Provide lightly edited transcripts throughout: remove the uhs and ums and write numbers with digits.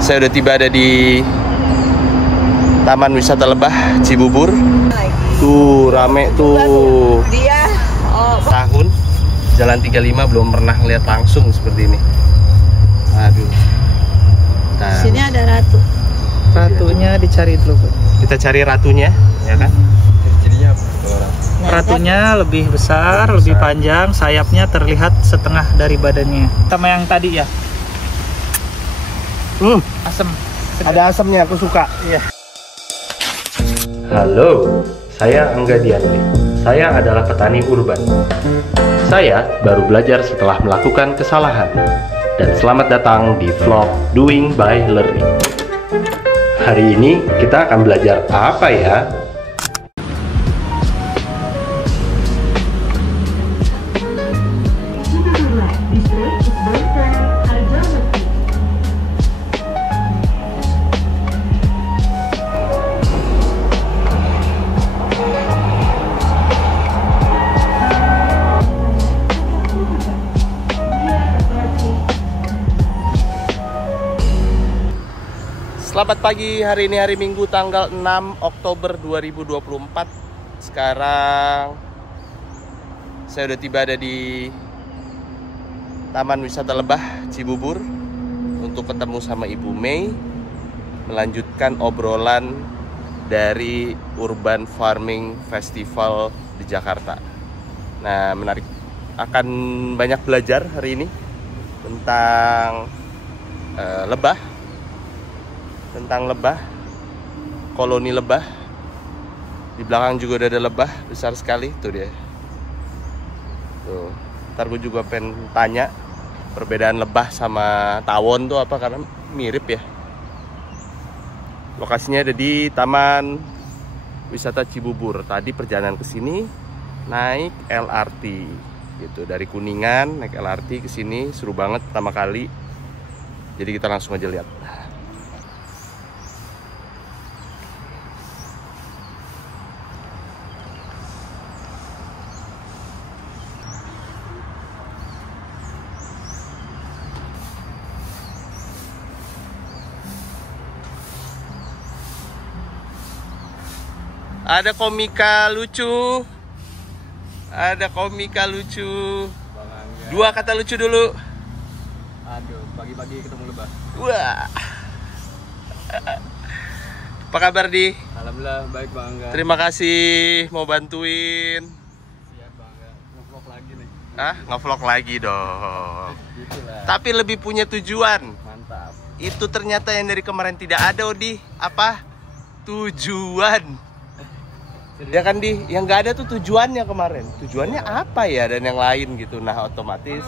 Saya udah tiba ada di Taman Wisata Lebah Cibubur. Tuh rame tuh. Tahun Jalan 35 belum pernah ngeliat langsung seperti ini. Aduh. Nah, sini ada ratu. Ratunya dicari dulu, Bu. kita cari ratunya, ya kan? Jadinya ratunya lebih besar, lebih panjang, sayapnya terlihat setengah dari badannya. Sama yang tadi ya. Asem. Ada asamnya, aku suka. Iya. Halo, saya Angga Dianti. Saya adalah petani urban. Saya baru belajar setelah melakukan kesalahan. Dan selamat datang di vlog Doing by Learning. Hari ini kita akan belajar apa ya? Selamat pagi, hari ini hari Minggu tanggal 6 Oktober 2024. Sekarang saya udah tiba ada di Taman Wisata Lebah Cibubur untuk ketemu sama Ibu Mei, melanjutkan obrolan dari Urban Farming Festival di Jakarta. Nah, menarik, akan banyak belajar hari ini tentang lebah, tentang lebah, koloni lebah. Di belakang juga udah ada lebah besar sekali, tuh dia. Tuh, ntar gue juga pengen tanya perbedaan lebah sama tawon tuh apa, karena mirip ya. Lokasinya ada di Taman Wisata Cibubur. Tadi perjalanan ke sini naik LRT gitu, dari Kuningan naik LRT ke sini, seru banget pertama kali. Jadi kita langsung aja lihat. Ada komika lucu. Ada komika lucu. Dua kata lucu dulu. Aduh, pagi-pagi ketemu lebah. Wah. Apa kabar, Di? Alhamdulillah baik, Bang Angga. Terima kasih mau bantuin. Siap, Bang Angga. Nge-vlog lagi nih. Nge-vlog lagi dong. Gitulah. Tapi lebih punya tujuan. Mantap. Itu ternyata yang dari kemarin tidak ada, Odi. Apa? Tujuan. Ya kan, Di, yang nggak ada tuh tujuannya kemarin. Tujuannya apa ya, dan yang lain gitu. Nah, otomatis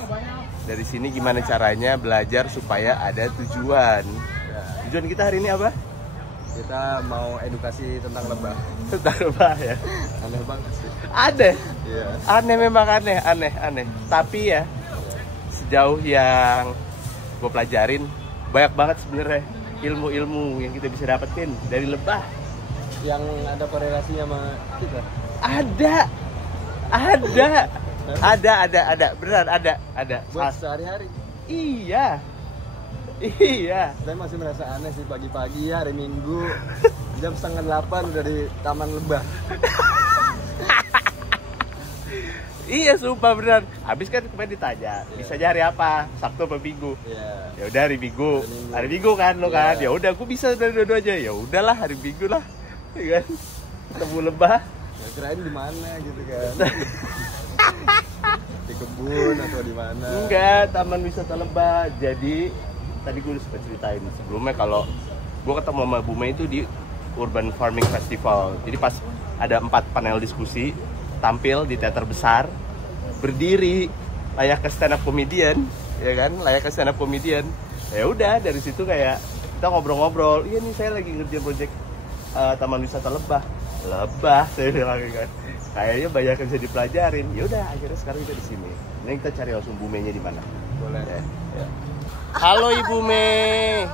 dari sini gimana caranya belajar supaya ada tujuan. Tujuan kita hari ini apa? Kita mau edukasi tentang lebah. Tentang lebah ya. Aneh banget sih. Ada. Iya. Aneh, memang aneh. Tapi ya, sejauh yang gue pelajarin, banyak banget sebenarnya ilmu-ilmu yang kita bisa dapetin dari lebah. Yang ada korelasinya sama kita. Ada, beneran ada. Buat sehari-hari. Iya. Saya masih merasa aneh sih, pagi-pagi hari Minggu jam 7:30 udah di Taman Lebah. Iya, sumpah beneran. Habis kan kemarin ditanya, bisanya hari apa? Sabtu apa Minggu? Iya. Ya udah hari Minggu. Hari Minggu kan lo kan. Ya udah, aku bisa dari dua-dua aja. Ya udahlah, hari Minggu lah. Ya kan? Ketemu lebah. Ya, kirain di mana gitu kan. Di kebun atau di mana? Enggak, Taman Wisata Lebah. Jadi tadi gue udah sempat ceritain sebelumnya kalau gue ketemu sama Bu Mei itu di Urban Farming Festival. Jadi pas ada 4 panel diskusi, tampil di teater besar, berdiri layak ke stand up comedian, ya kan? Layak ke stand up comedian. Ya udah, dari situ kayak kita ngobrol-ngobrol. Iya nih, saya lagi ngerjain project Taman Wisata Lebah, saya bilang kan. Kayaknya banyak yang bisa dipelajarin. Ya udah, akhirnya sekarang kita di sini. Ini kita cari langsung Bu Mei-nya di mana. Boleh. Ya. Halo Ibu Mei.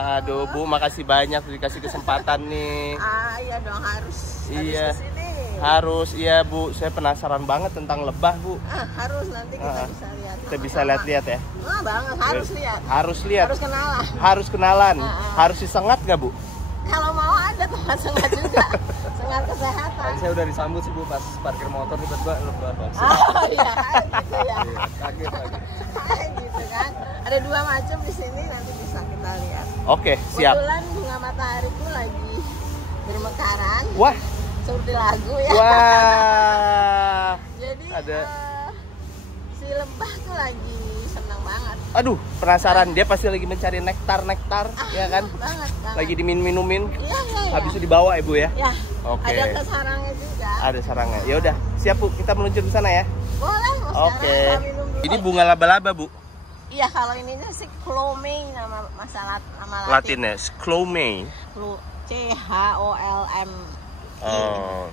Aduh Bu, makasih banyak dikasih kesempatan nih. Iya dong, harus Iya. kesini. Harus, iya Bu. Saya penasaran banget tentang lebah Bu. Harus nanti kita bisa lihat. Kita bisa lihat-lihat ya. Banget, harus lihat. Harus lihat. Harus kenalan. Harus kenalan. Harus disengat nggak Bu? Kalau mau ada tempat sengat juga. Sengat kesehatan. Saya udah disambut sih Bu pas parkir motor tiba-tiba lebah bangsa. Oh iya kan gitu ya. Kaget. Gitu kan. Ada 2 macam di sini, nanti bisa kita lihat. Oke, siap. Kebetulan bunga matahari itu lagi bermekaran. Wah, Seperti lagu ya. wah. Jadi Ada. Si lebah tuh lagi senang banget. Aduh, penasaran. Dia pasti lagi mencari nektar, ya kan? Banget. Lagi dimin-minumin. Iya. Habis itu dibawa Ibu ya? Ya. Oke. Ada ke sarangnya juga. Ada sarangnya. Ya udah, siap Bu. Kita meluncur ke sana ya. Boleh, mau Oke. sekarang minum dulu. Ini bunga laba-laba Bu. Iya, kalau ininya sih Clomey nama nama Latinnya, Clomey. CHOLM. Oh.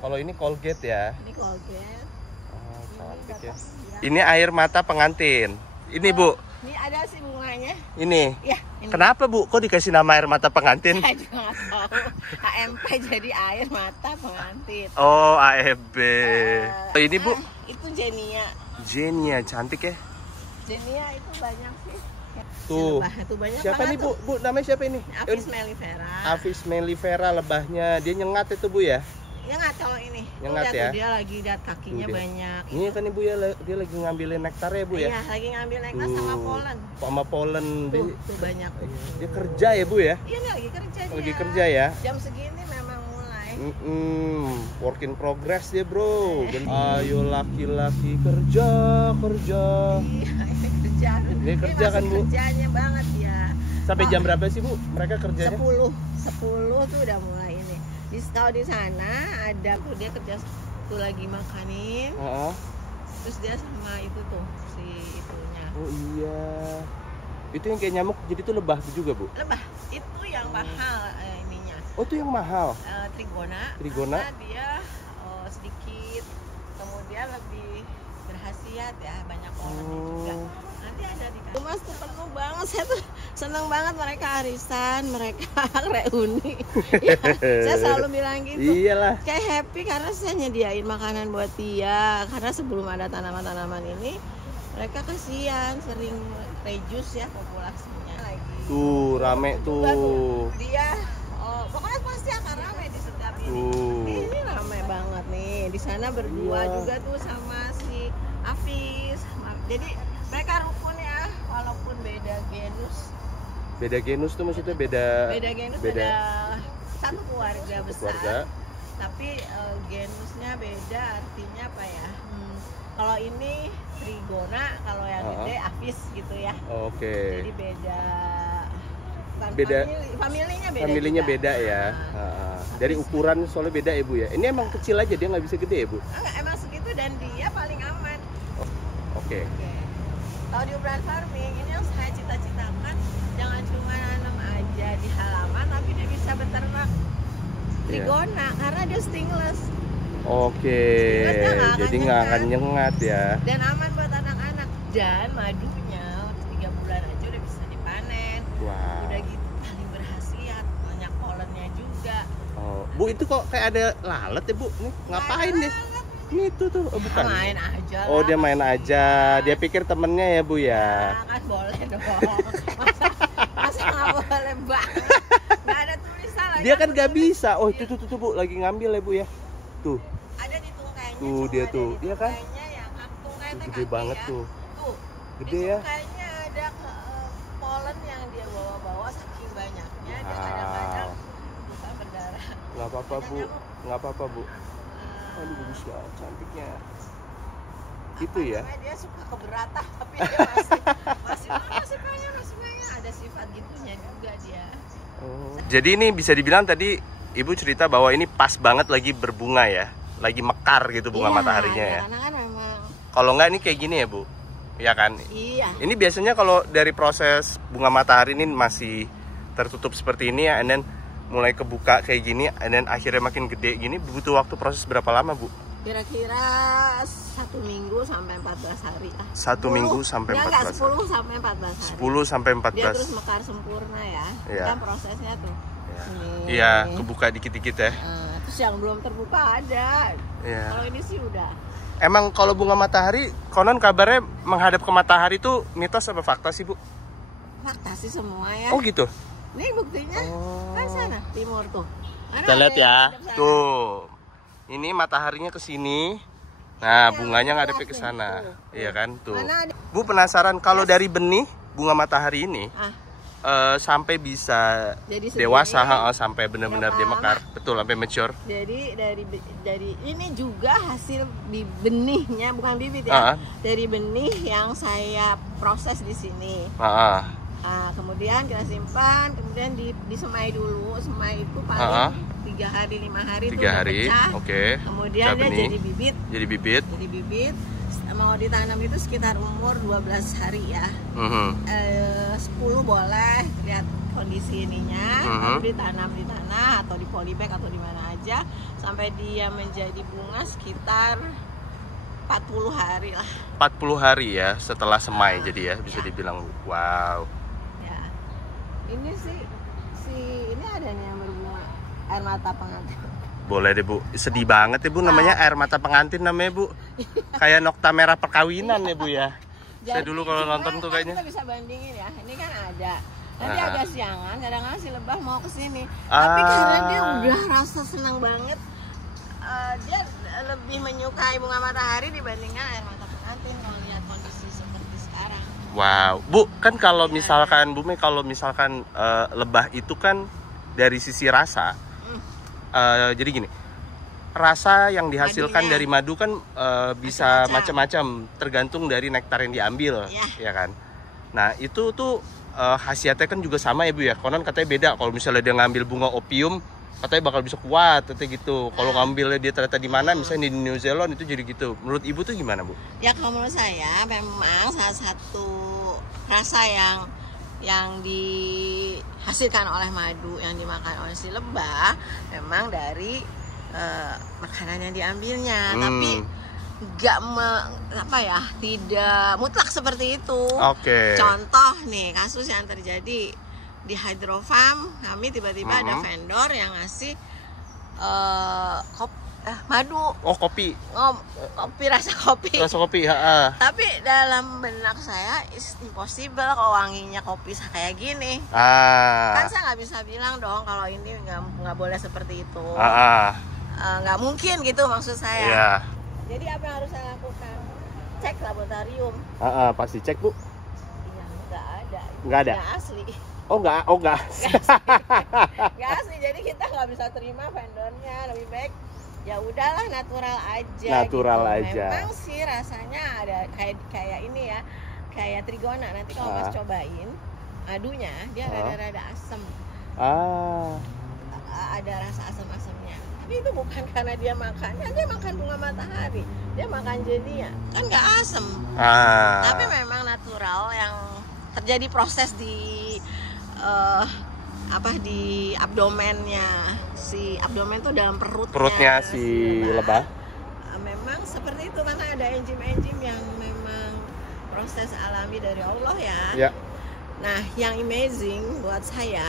Kalau ini Colgate ya. Ini Colgate. Oh, cantik ya. Ya. Ini air mata pengantin. Ini Bu. Ini ada sih bunganya. Ini. Ya, ini. Kenapa Bu? Kok dikasih nama air mata pengantin? Saya juga nggak tahu. AMP jadi air mata pengantin. Oh, AFB. Ini Bu. Itu Genia. Genia, cantik ya. Genia itu banyak sih. Tuh. Lebah itu banyak Siapa nih banget Bu? Bu, namanya siapa ini? Apis mellifera. Apis mellifera lebahnya. Dia nyengat itu Bu ya? Ya nggak tahu ini. Nyengat Tuh, ya? Dia lagi lihat kakinya Tuh dia. banyak. Ini kan Ibu ya, dia lagi ngambilin nektar ya Bu ya? Iya, lagi ngambil nektar sama polen. Sama polen. Tuh banyak. Dia kerja ya Bu ya? Iya, lagi kerja dia. Lagi kerja ya? Jam segini memang mulai. Work in progress dia Bro. Ayo laki-laki kerja. Iya, ini kerja. Ini kerja kan, Bu? Kerjanya banget ya. Sampai jam berapa sih Bu mereka kerjanya? 10 tuh udah mulai ini. Kalau di sana ada tuh dia kerja tuh lagi makanin. Terus dia sama itu tuh si itunya. Oh iya. Itu yang kayak nyamuk jadi tuh lebah juga Bu? Lebah itu yang mahal ininya. Oh itu yang mahal? Trigona. Trigona? Karena dia sedikit, kemudian lebih berkhasiat ya, banyak polennya juga. Nanti ada di rumah tuh penuh banget, saya tuh seneng banget mereka arisan, mereka reuni. Ya, saya selalu bilang gitu. Iyalah. Kayak happy karena saya nyediain makanan buat dia. Karena sebelum ada tanaman-tanaman ini, mereka kasihan, sering reduce ya populasinya lagi. Tuh rame tuh. Dia pokoknya pasti akan rame di setiap ini. Tuh. Ini rame banget nih. Di sana berdua juga tuh sama si Apis. Jadi mereka rukun ya, walaupun beda genus. Beda genus tuh maksudnya beda Genus, beda satu keluarga besar. Keluarga. Tapi genusnya beda, artinya apa ya? Kalau ini Trigona, kalau yang gede Apis gitu ya. Oke. Jadi beda. Familinya beda. Familinya juga. beda ya. Dari ukuran soalnya beda ya Bu ya. Ini emang kecil aja, dia nggak bisa gede ya Bu? Enggak, emang segitu dan dia paling aman. Oke. Kalau di urban farming ini yang saya cita-citakan, jangan cuma nanam aja di halaman, tapi dia bisa beternak Trigona karena dia stingless. Oke. Jadi nggak akan nyengat ya. Dan aman buat anak-anak, dan madunya 3 bulan aja udah bisa dipanen. Wow. Udah gitu paling berkhasiat, banyak polennya juga. Oh, Bu itu kok kayak ada lalat ya Bu? Nih ngapain deh? Ini tuh, oh, bukan. Main aja. Oh dia main aja. Dia pikir temennya ya Bu ya. Nah, kan boleh dong. Masa nggak boleh banget? Nggak ada tulisan lagi. Dia kan nggak bisa. Oh itu tuh Bu lagi ngambil ya Bu ya. Tuh. Ada di tungkainya. Tuh dia tuh, iya kan? Yang tungkai teh Gede kaki banget ya. tuh. Tuh. Gede Di ya. tungkainya ada polen yang dia bawa-bawa saking banyaknya. Dia kadang-kadang bisa berdarah. Nggak apa-apa Bu. Nggak apa-apa Bu. Aduh bagus banget cantiknya. Itu ya. Dia suka keberatan tapi dia masih banyak ada sifat gitunya juga dia. Oh. Jadi ini bisa dibilang tadi Ibu cerita bahwa ini pas banget lagi berbunga ya. Lagi mekar gitu bunga mataharinya ya. Karena kan memang. Kalau nggak ini kayak gini ya Bu. Iya kan? Iya. Ini biasanya kalau dari proses bunga matahari ini masih tertutup seperti ini ya, and then mulai kebuka kayak gini, and then akhirnya makin gede gini, butuh waktu proses berapa lama Bu? Kira-kira 1 minggu sampai 14 hari lah. 1 minggu sampai 14 hari. 10 sampai 14 hari. 10 sampai 14. Dia terus mekar sempurna ya. Iya. Kan prosesnya tuh. Iya, kebuka dikit-dikit ya. Terus yang belum terbuka ada. Iya. Kalau ini sih udah. Emang kalau bunga matahari, konon kabarnya menghadap ke matahari itu mitos apa fakta sih, Bu? Fakta sih semua ya. Oh gitu. Ini buktinya kan sana timur tuh. Kita lihat ya. Tuh. Ini mataharinya ke sini. Nah, bunganya ngadepnya ke sana. Iya kan? Tuh. Bu penasaran kalau dari benih bunga matahari ini sampai bisa jadi dewasa, sampai benar-benar dia mekar. Betul, sampai mature. Jadi dari ini juga hasil benihnya, bukan bibit ya. Dari benih yang saya proses di sini. Nah, kemudian kita simpan, kemudian disemai dulu. Semai itu paling 3 hari 5 hari itu udah pecah. Kemudian dia jadi bibit. Jadi bibit. Mau ditanam itu sekitar umur 12 hari ya. 10 boleh, lihat kondisi ininya. Lalu ditanam di tanah atau di polybag atau di mana aja sampai dia menjadi bunga sekitar 40 hari lah. 40 hari ya setelah semai jadi ya, bisa dibilang. Wow. Ini ini ada nih yang berbunga air mata pengantin. Boleh deh Bu, sedih banget ya Bu, namanya air mata pengantin namanya Bu. Kayak nokta merah perkawinan ya Bu ya. Saya dulu kalau nonton tuh kayaknya. Kita bisa bandingin ya, ini kan ada. Nanti agak siangan, kadang-kadang si lebah mau kesini. Tapi karena dia udah rasa senang banget, dia lebih menyukai bunga matahari dibandingkan air mata pengantin kalau lihat kondisi seperti sekarang. Wow, Bu, kan kalau misalkan Bu Mei, kalau misalkan lebah itu kan dari sisi rasa, jadi gini, rasa yang dihasilkan dari madu kan bisa macam-macam, tergantung dari nektar yang diambil, ya kan. Nah itu tuh khasiatnya kan juga sama ya Bu ya. Konon katanya beda, kalau misalnya dia ngambil bunga opium, katanya bakal bisa kuat, katanya gitu. Kalau ngambilnya dia ternyata di mana, misalnya di New Zealand itu jadi gitu. Menurut Ibu tuh gimana Bu? Ya kalau menurut saya memang salah satu rasa yang dihasilkan oleh madu yang dimakan oleh si lebah memang dari makanan yang diambilnya, tapi nggak tidak mutlak seperti itu. Contoh nih kasus yang terjadi di Hydrofarm, kami tiba-tiba ada vendor yang ngasih madu. Kopi. Kopi rasa kopi. Tapi dalam benak saya it's impossible kalau wanginya kopi kayak gini. Kan saya nggak bisa bilang dong kalau ini nggak boleh seperti itu. Nggak mungkin gitu maksud saya. Jadi apa yang harus saya lakukan? Cek laboratorium. Pasti cek Bu. Iya, nggak ada. Nggak asli. Nggak asli. Jadi kita nggak bisa terima vendornya, lebih baik ya udahlah natural aja. Memang sih rasanya ada kayak ini ya, kayak trigona. Nanti kalau Mas cobain madunya dia rada-rada asam. Ada rasa asam-asamnya. Tapi itu bukan karena dia makan bunga matahari, dia makan jadinya kan nggak asam. Tapi memang natural yang terjadi proses di di abdomennya. Si abdomen tuh dalam perutnya si lebah. Memang seperti itu karena ada enzim-enzim yang memang proses alami dari Allah ya. Nah, yang amazing buat saya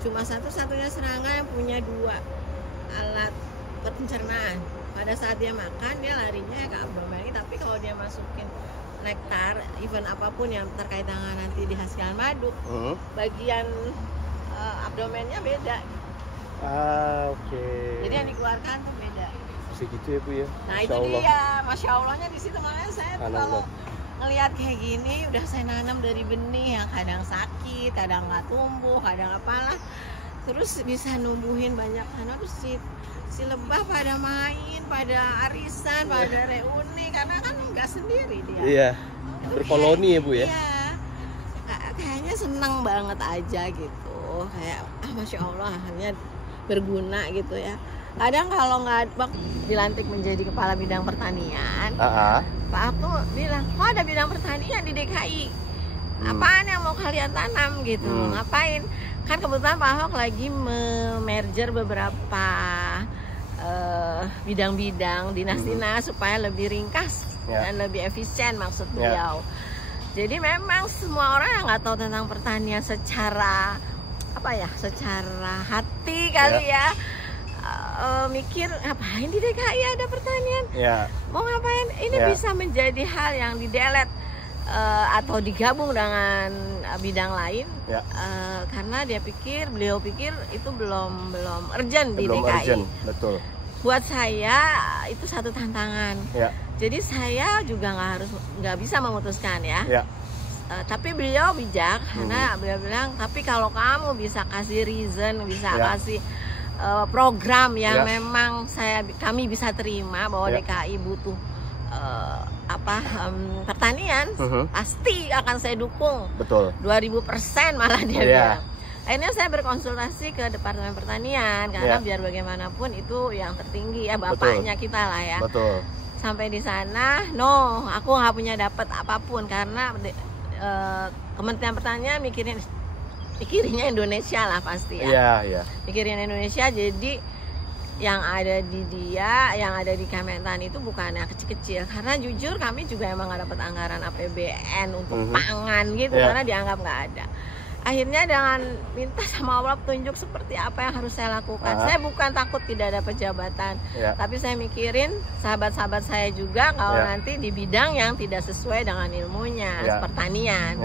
cuma satu-satunya serangga yang punya 2 alat pencernaan. Pada saat dia makan dia larinya ke abdomen, tapi kalau dia masukin nektar, even apapun yang terkait dengan nanti dihasilkan madu, bagian abdomennya beda. Jadi yang dikeluarkan tuh beda. Segitu ya Bu ya. Nah itu dia, Masya Allahnya di situ. Makanya saya tuh kalau ngelihat kayak gini, udah saya nanam dari benih yang kadang sakit, kadang nggak tumbuh, kadang apalah, terus bisa numbuhin banyak tanah. Terus si lebah pada main, pada arisan, pada reuni, karena kan nggak sendiri dia. Iya. Berkoloni ya Bu ya. Iya. Kayaknya seneng banget aja gitu. Kayak Masya Allah, hanya berguna gitu ya. Kadang kalau nggak dilantik menjadi kepala bidang pertanian, Pak aku bilang, kok ada bidang pertanian di DKI? Apaan yang mau kalian tanam gitu? Ngapain? Kan kebetulan Pak Ahok lagi merger beberapa bidang-bidang dinas-dinas supaya lebih ringkas dan lebih efisien maksud beliau. Jadi memang semua orang yang nggak tahu tentang pertanian secara secara hati kali ya, mikir ngapain di DKI ada pertanian, Ya. mau ngapain, ini Ya. bisa menjadi hal yang didelete atau digabung dengan bidang lain, Ya. karena beliau pikir itu belum urgent di Belum DKI. urgent, betul. Buat saya itu satu tantangan. Ya. Jadi saya juga nggak bisa memutuskan ya. Ya. Tapi beliau bijak karena beliau bilang, tapi kalau kamu bisa kasih reason, bisa Ya. kasih program yang Ya. memang kami bisa terima bahwa Ya. DKI butuh pertanian, pasti akan saya dukung. Betul. 2000% malah dia Ya. bilang. Akhirnya saya berkonsultasi ke Departemen Pertanian karena Ya. biar bagaimanapun itu yang tertinggi ya, bapaknya kita lah ya. Betul. Sampai di sana, aku nggak punya dapat apapun karena Kementerian Pertanian mikirinnya Indonesia lah pasti ya. Iya, iya. Mikirin Indonesia, jadi yang ada di yang ada di Kementan itu bukannya kecil-kecil, karena jujur kami juga emang nggak dapat anggaran APBN untuk pangan gitu, karena dianggap nggak ada. Akhirnya dengan minta sama Allah petunjuk seperti apa yang harus saya lakukan. Saya bukan takut tidak dapat jabatan, tapi saya mikirin sahabat-sahabat saya juga kalau nanti di bidang yang tidak sesuai dengan ilmunya, pertanian.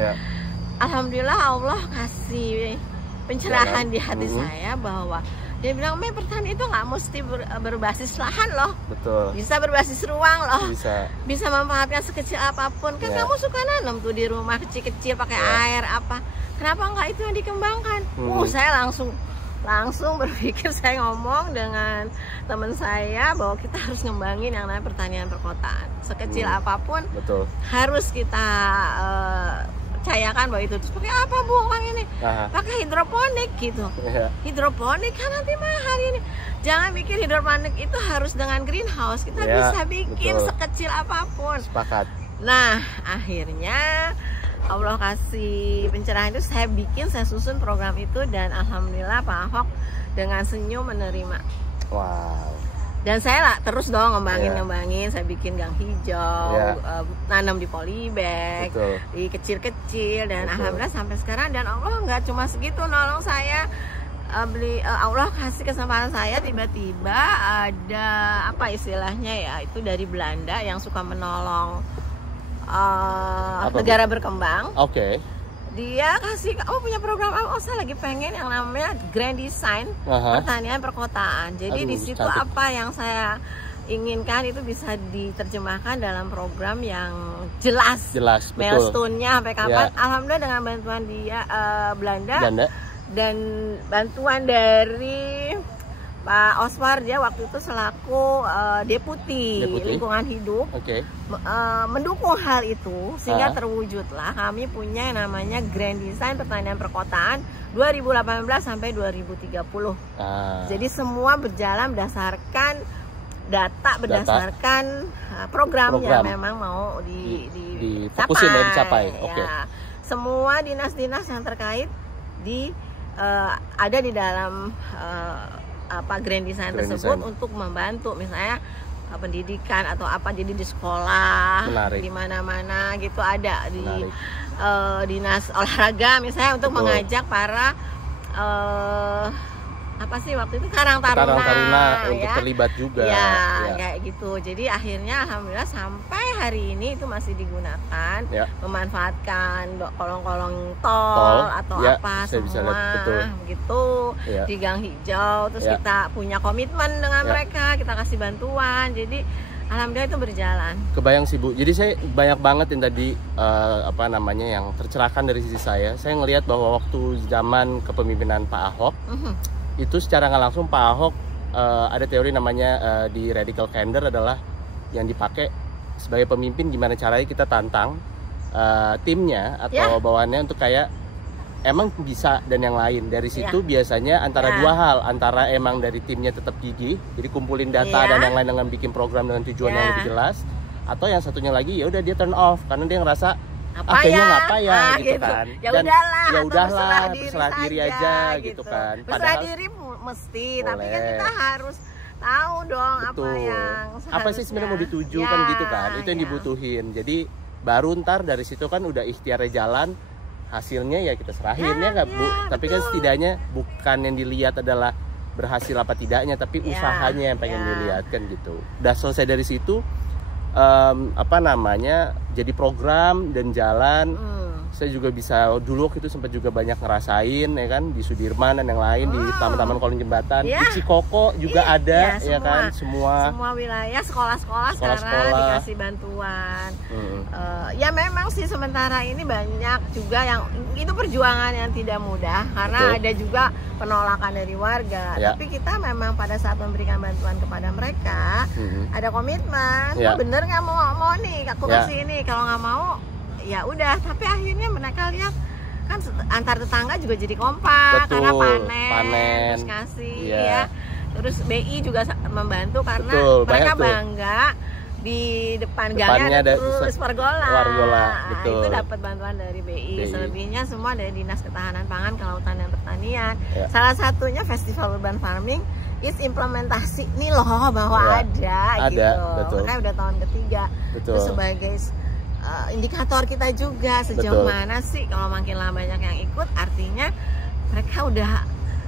Alhamdulillah Allah kasih pencerahan di hati saya bahwa dia bilang, pertanian itu nggak mesti berbasis lahan loh. Betul. Bisa berbasis ruang loh. Bisa memanfaatkan sekecil apapun. Kan kamu suka nanam tuh di rumah kecil-kecil pakai air apa. Kenapa nggak itu yang dikembangkan? Saya langsung berpikir, saya ngomong dengan teman saya bahwa kita harus ngembangin yang namanya pertanian perkotaan. Sekecil apapun harus kita percayakan bahwa itu. Terus pakai apa Bu Kang ini? Pakai hidroponik gitu. Hidroponik kan nanti mahal ini. Jangan mikir hidroponik itu harus dengan greenhouse. Kita bisa bikin sekecil apapun. Sepakat. Nah, akhirnya Allah kasih pencerahan itu, saya susun program itu, dan alhamdulillah Pak Ahok dengan senyum menerima. Wow. Dan saya lah terus dong ngembangin, saya bikin gang hijau, nanam di polybag, di kecil-kecil, dan alhamdulillah sampai sekarang. Dan Allah nggak cuma segitu nolong saya, Allah kasih kesempatan saya, tiba-tiba ada apa istilahnya ya, itu dari Belanda yang suka menolong negara berkembang. Dia kasih, punya program apa? Saya lagi pengen yang namanya Grand Design Pertanian Perkotaan. Jadi di situ apa yang saya inginkan itu bisa diterjemahkan dalam program yang jelas milestone-nya sampai kapan. Alhamdulillah dengan bantuan Belanda dan bantuan dari Pak Oswar, dia waktu itu selaku deputi lingkungan hidup, mendukung hal itu sehingga terwujudlah kami punya yang namanya Grand Design Pertanian Perkotaan 2018 sampai 2030. Jadi semua berjalan berdasarkan data, berdasarkan program yang memang mau dicapai. Semua dinas-dinas yang terkait ada di dalam Grand Design tersebut untuk membantu misalnya pendidikan atau apa, jadi di sekolah, di mana-mana gitu ada di dinas olahraga misalnya untuk mengajak para apa sih waktu itu Karang Taruna untuk terlibat juga kayak gitu. Jadi akhirnya alhamdulillah sampai hari ini itu masih digunakan, memanfaatkan kolong-kolong tol atau apa semua begitu di gang hijau. Terus kita punya komitmen dengan mereka, kita kasih bantuan, jadi alhamdulillah itu berjalan. Kebayang sih Bu, jadi saya banyak banget yang tadi yang tercerahkan dari sisi saya ngelihat bahwa waktu zaman kepemimpinan Pak Ahok itu secara nggak langsung Pak Ahok ada teori namanya di radical candor, adalah yang dipakai sebagai pemimpin gimana caranya kita tantang timnya atau bawahannya untuk kayak emang bisa dan yang lain. Dari situ biasanya antara dua hal, antara emang dari timnya tetap gigih, jadi kumpulin data dan yang lain dengan bikin program dengan tujuan yang lebih jelas, atau yang satunya lagi ya udah dia turn off karena dia ngerasa kayaknya nggak apa gitu kan, ya udahlah berserah diri aja gitu kan. Berserah diri mesti, tapi kan kita harus tahu dong apa sih sebenarnya mau dituju kan gitu kan, itu yang dibutuhin. Jadi baru ntar dari situ kan udah ikhtiarnya jalan, hasilnya ya kita serahin ya nggak Bu. Tapi kan setidaknya bukan yang dilihat adalah berhasil apa tidaknya, tapi Ya, usahanya yang pengen ya. dilihat kan gitu. Udah selesai dari situ, jadi program dan jalan. Saya juga bisa, dulu waktu itu sempat juga banyak ngerasain ya kan, di Sudirman dan yang lain, di taman-taman kolong jembatan, Ya. di Cikoko juga ada ya, ya kan, semua wilayah sekolah-sekolah sekarang Sekolah-sekolah. dikasih bantuan. Ya memang sih sementara ini banyak juga yang itu perjuangan yang tidak mudah karena Betul. ada juga penolakan dari warga. Ya. Tapi kita memang pada saat memberikan bantuan kepada mereka ada komitmen. Ya. Bener nggak mau nih aku Ya. kasih ini, kalau nggak mau ya udah. Tapi akhirnya mereka lihat kan antar tetangga juga jadi kompak. Betul, Karena panen terus panen. ngasih Iya. ya. Terus BI juga membantu karena Betul, mereka banyak tuh. bangga di depannya Depannya ada ada tulis Wargola. Wargola, Nah, betul. itu dapat bantuan dari BI. BI. Selebihnya semua dari Dinas Ketahanan Pangan, Kelautan dan Pertanian. Ya. Salah satunya Festival Urban Farming is implementasi nih loh bahwa Ya, ada ada, gitu. betul. Makanya udah tahun ketiga. Betul. Itu sebagai indikator kita juga sejauh Betul. mana sih kalau makin lama banyak yang ikut, artinya mereka udah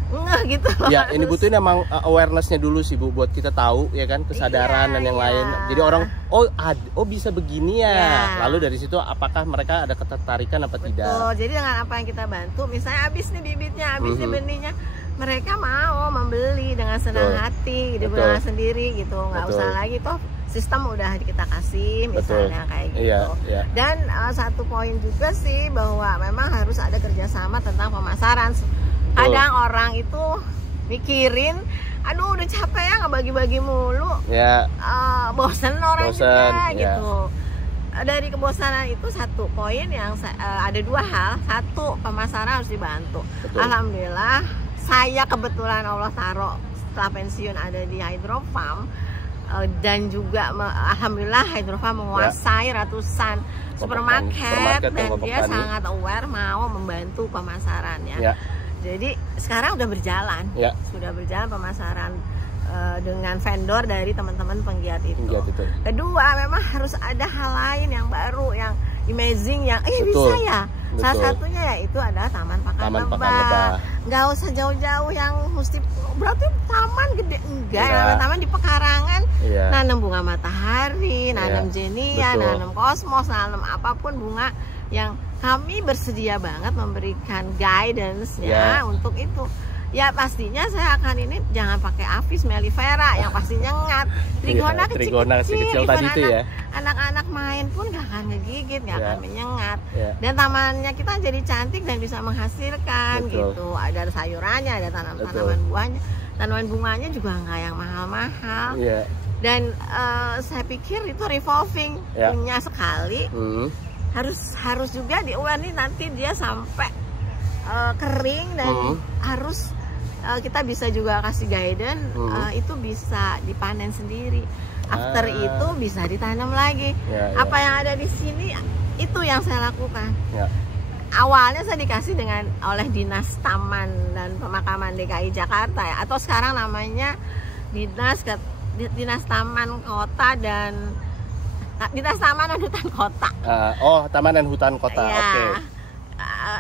ngeh gitu loh. Ya, ini harus- butuhin emang awareness-nya dulu sih Bu, buat kita tahu ya kan, kesadaran Iya, dan yang iya. lain. Jadi orang oh bisa begini ya. Iya. Lalu dari situ apakah mereka ada ketertarikan apa tidak? Betul. Jadi dengan apa yang kita bantu, misalnya habis nih bibitnya, habis nih Mhm. benihnya, mereka mau membeli dengan senang Betul. hati, Betul. dengan sendiri gitu, nggak Betul. usah lagi toh sistem udah kita kasih Betul. misalnya kayak gitu. Iya, iya. Dan satu poin juga sih bahwa memang harus ada kerjasama tentang pemasaran. Kadang orang itu mikirin, aduh udah capek ya ngebagi-bagi mulu, Ya, bosen orang Bosen, juga ya. gitu. Dari kebosanan itu satu poin yang ada dua hal. Satu, pemasaran harus dibantu. Betul. Alhamdulillah saya kebetulan Allah taruh setelah pensiun ada di Hydro Farm, dan juga alhamdulillah Hydro Farm menguasai ratusan supermarket supermarket dan Kelompok dia Tani. sangat aware mau membantu pemasaran ya. ya, Jadi sekarang udah berjalan, ya. sudah berjalan pemasaran dengan vendor dari teman-teman penggiat itu. Penggiat itu. Kedua, memang harus ada hal lain yang baru, yang amazing, yang Betul. bisa ya. Salah Betul. satunya yaitu ada Taman Pakan Taman Lebah. Pakan Lebah. Nggak usah jauh-jauh yang mesti berarti taman gede, enggak. Iya. Namanya taman di pekarangan, Iya. nanam bunga matahari, nanam Iya, jenia, betul. nanam kosmos, nanam apapun bunga yang kami bersedia banget memberikan guidance-nya untuk itu. Ya pastinya saya akan ini jangan pakai Apis mellifera yang pasti nyengat. Trigona Iya, Trigona kecil-kecil, kecil tadi even itu ya. anak-anak main pun gak akan ngegigit, gak Iya. akan menyengat. Ya. Dan tamannya kita jadi cantik dan bisa menghasilkan Betul. gitu. Ada sayurannya, ada tanaman buahnya, tanaman bunganya juga nggak yang mahal-mahal. Iya. Dan saya pikir itu revolving, Ya. punya sekali. Hmm. Harus juga di aware nih nanti dia sampai kering dan harus kita bisa juga kasih guidance, itu bisa dipanen sendiri. After itu bisa ditanam lagi. Ya, ya. Apa yang ada di sini itu yang saya lakukan. Ya. Awalnya saya dikasih oleh Dinas Taman dan Pemakaman DKI Jakarta ya, atau sekarang namanya Dinas Taman Kota dan Dinas Taman dan Hutan Kota. Taman dan Hutan Kota. Ya. Oke.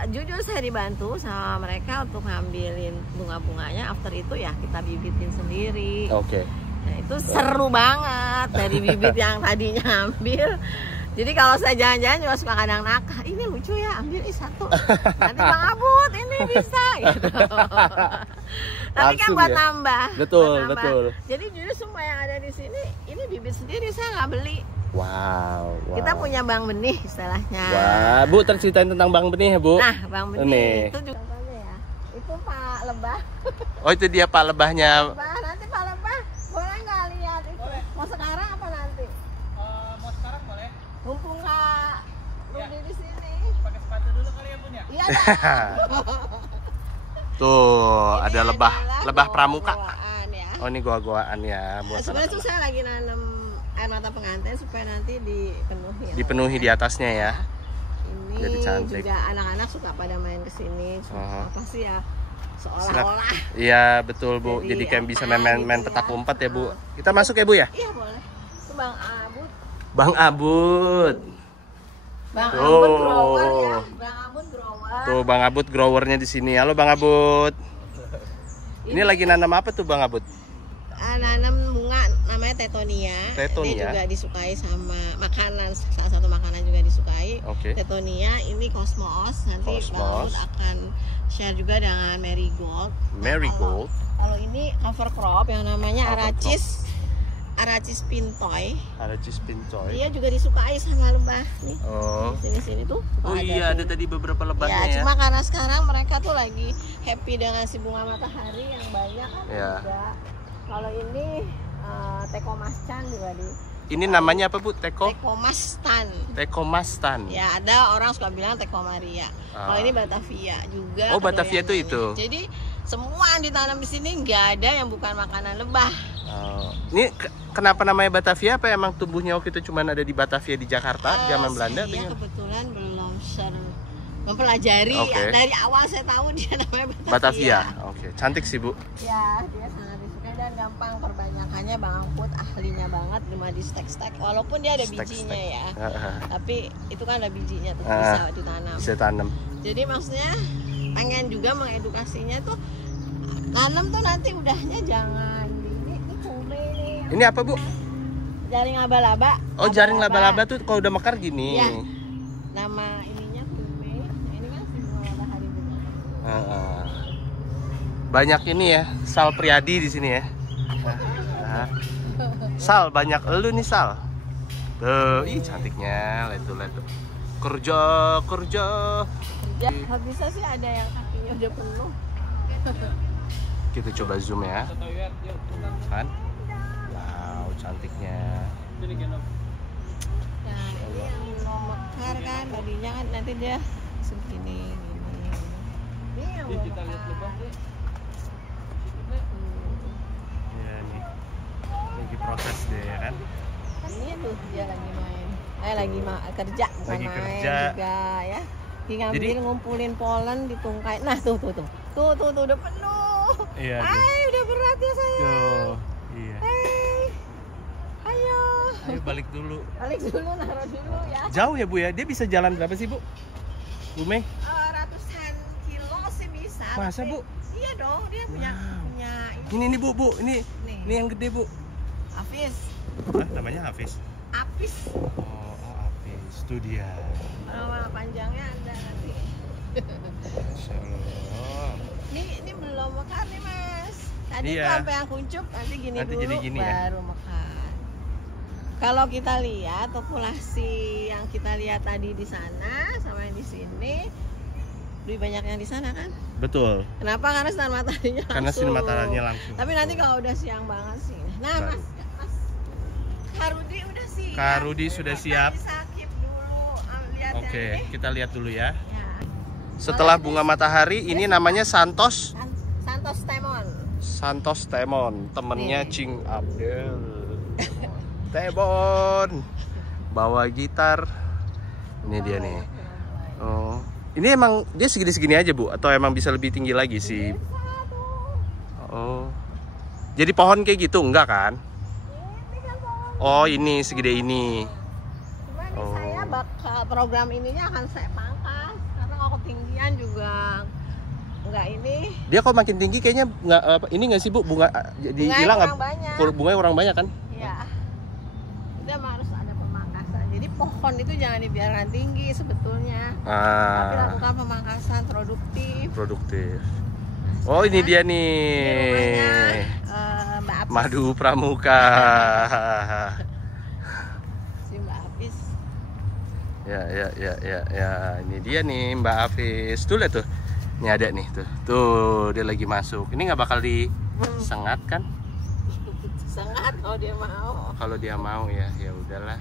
Jujur saya dibantu sama mereka untuk ngambilin bunga-bunganya. After itu ya kita bibitin sendiri. Oke. Nah, itu seru banget dari bibit yang tadinya ngambil. Jadi kalau saya jalan-jalan juga suka kadang nakal. Ini lucu ya, ambil satu. Nanti Bang Abut ini bisa gitu. Tapi kan Langsung buat ya? nambah. Betul, buat nambah. betul. Jadi jujur semua yang ada di sini ini bibit sendiri, saya nggak beli. Wow. Kita punya bank benih istilahnya. Wah, Bu, terceritain tentang Bang Benih ya, Bu? Nah, Bang Benih Ini. itu juga ya. Itu Pak Lebah. Oh, itu dia Pak Lebahnya. Lebah, nanti Pak Lebah boleh nggak lihat itu? Mau sekarang apa nanti? Mau sekarang boleh? Mumpung Kak Rudi di sini. Pakai sepatu dulu kali ya Bun ya? Iya dah. Tuh, ada Ini lebah adalah pramuka. goa-goaan ya. Oh, ini goa-goaan ya buat Sebenarnya tuh anak-anak. saya lagi nanam air mata pengantin supaya nanti dipenuhi. ya. Dipenuhi di atasnya ya. Ini Jadi cantik. juga anak-anak suka pada main ke sini. Apa sih ya? Seolah-olah. Iya, betul, Bu. Jadi kayak apa bisa main gitu petak ya. umpet ya, Bu. Kita masuk ya, Bu ya? Iya boleh. Itu Bang Abut. Bang Abut. Bang Tuh. Abut grower ya. Bang Abut grower. Tuh, Bang Abut growernya di sini. Halo, Bang Abut. Ini lagi nanam apa tuh Bang Abut? Nanam bunga namanya Tetonia. Tetonia. Dia juga disukai sama makanan, salah satu makanan juga disukai. Oke. Tetonia, ini Cosmos. Nanti Cosmos. Bang Abut akan share juga dengan Marigold. Marigold. Kalau ini cover crop yang namanya Cover Aracis pintoy. Aracis pintoy. Dia juga disukai sama lebah nih. Oh. Di sini tuh. Oh iya, ada tadi beberapa lebahnya ya. Cuma karena sekarang mereka tuh lagi happy dengan si bunga matahari yang banyak kan. Ya. Juga. Kalau ini Tekomastan juga di. Ini namanya apa Bu? Tekomastan. Tekomastan. Ya, ada orang suka bilang Tekomaria. Kalau ini Batavia juga. Oh, Batavia itu. Jadi semua yang ditanam di sini nggak ada yang bukan makanan lebah. Oh. Ini kenapa namanya Batavia? Apa emang tumbuhnya waktu itu cuma ada di Batavia di Jakarta zaman Belanda? Saya kebetulan belum mempelajari. Oke. Dari awal saya tahu dia namanya Batavia. Oke, cantik sih Bu. Ya, dia sangat disukai dan gampang perbanyakannya. Bang Angkut ahlinya banget cuma di stek-stek. Walaupun dia ada bijinya ya. Tapi itu kan ada bijinya tuh bisa ditanam. Bisa tanam. Jadi maksudnya pengen juga mengedukasinya tuh tanam tuh nanti udahnya jangan ini kume nih. Ini apa Bu? Jaring laba-laba. Oh, jaring laba-laba tuh kalau udah mekar gini. Ya. Nama ininya kume. Nah, ini kan si bunga matahari juga. Banyak ini ya, Sal Priadi di sini ya. Sal, banyak elu nih Sal. Tuh, ih cantiknya, lihat tuh. Kerja. Ya, bisa sih ada yang kakinya udah penuh. Kita coba zoom ya. Kan? Wow, cantiknya. Nah, ini yang belum mekar kan, tadinya kan nanti dia segini gini. Ini yang belum mekar. Ya nih. Lagi proses deh ya kan. Ini tuh dia lagi main. Lagi kerja, bukan Lagi main kerja. juga ya. Ngambil Jadi- ngumpulin polen ditungkai. Nah, tuh udah penuh. Iya. Udah berat ya saya. Tuh. Iya. Ayo. Ayo balik dulu. Balik dulu, naruh dulu ya. Jauh ya Bu ya? Dia bisa jalan berapa sih Bu? Bu Mei? Ratusan kilo sih bisa. Masa, tapi- Bu? Iya dong, dia punya Ini nih Bu. Ini nih. yang gede Bu. Hafiz. Namanya Hafiz. Apis. Oh, Hafiz. Itu dia. Nama panjangnya ada nanti. Masya Allah. Ini belum mekar nih Mas. Tadi Iya. tuh sampai yang kuncup, nanti gini Nanti dulu jadi gini ya? baru mekar. Kalau kita lihat populasi yang kita lihat tadi di sana sama yang di sini lebih banyak yang di sana kan? Betul. Kenapa? Karena sinar mataharinya langsung. Karena sinar mataharinya langsung. Tapi nanti kalau udah siang banget sih. Nah, Baru. Mas Karudi udah siap. Kak Rudi sudah siap. Kita bisa keep dulu. Lihat yang Oke, ini. kita lihat dulu ya. Ya. Setelah bunga matahari, ini namanya Santos. Santos Temon. Santos Temon, temennya Nih. Cing Abdel. Temon bawa gitar. Ini dia nih. Oh, ini emang dia segini-segini aja Bu, atau emang bisa lebih tinggi lagi sih? Oh, jadi pohon kayak gitu enggak kan? Oh, ini segede ini. Cuma nih Oh. saya bakal program ininya akan saya pangkas karena kalau ketinggian juga nggak ini. Dia kalau makin tinggi kayaknya nggak ini nggak sih Bu, bunga jadi Bunganya hilang kurang banyak. bunganya kurang banyak kan? Iya. Udah harus ada pemangkasan. Jadi pohon itu jangan dibiarkan tinggi sebetulnya. Tapi lakukan pemangkasan produktif. Oh, ini dia Ini rumahnya nih. Mbak Apis. Madu Pramuka. Si Mbak Apis. Ya. Ini dia nih Mbak Hafiz. Tuh lihat tuh. Ini ada nih tuh. Tuh, dia lagi masuk. Ini nggak bakal disengat kan? Sangat kalau dia mau. Kalau dia mau ya, ya udahlah.